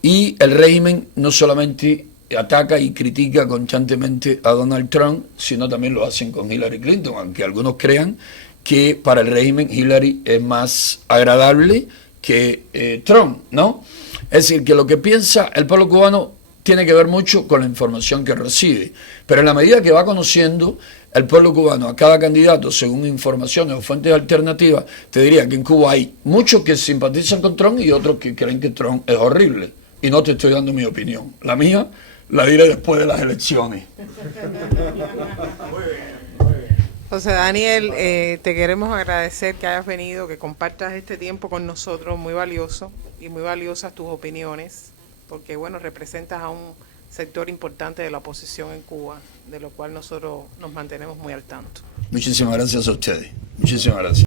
Y el régimen no solamente ataca y critica constantemente a Donald Trump, sino también lo hacen con Hillary Clinton, aunque algunos crean que para el régimen Hillary es más agradable que Trump, ¿no? Es decir, que lo que piensa el pueblo cubano tiene que ver mucho con la información que recibe, pero en la medida que va conociendo el pueblo cubano a cada candidato según informaciones o fuentes alternativas, te diría que en Cuba hay muchos que simpatizan con Trump y otros que creen que Trump es horrible. Y no te estoy dando mi opinión. La mía la diré después de las elecciones. José Daniel, te queremos agradecer que hayas venido, que compartas este tiempo con nosotros, muy valioso y muy valiosas tus opiniones, porque bueno, representas a un sector importante de la oposición en Cuba, de lo cual nosotros nos mantenemos muy al tanto. Muchísimas gracias a ustedes. Muchísimas gracias.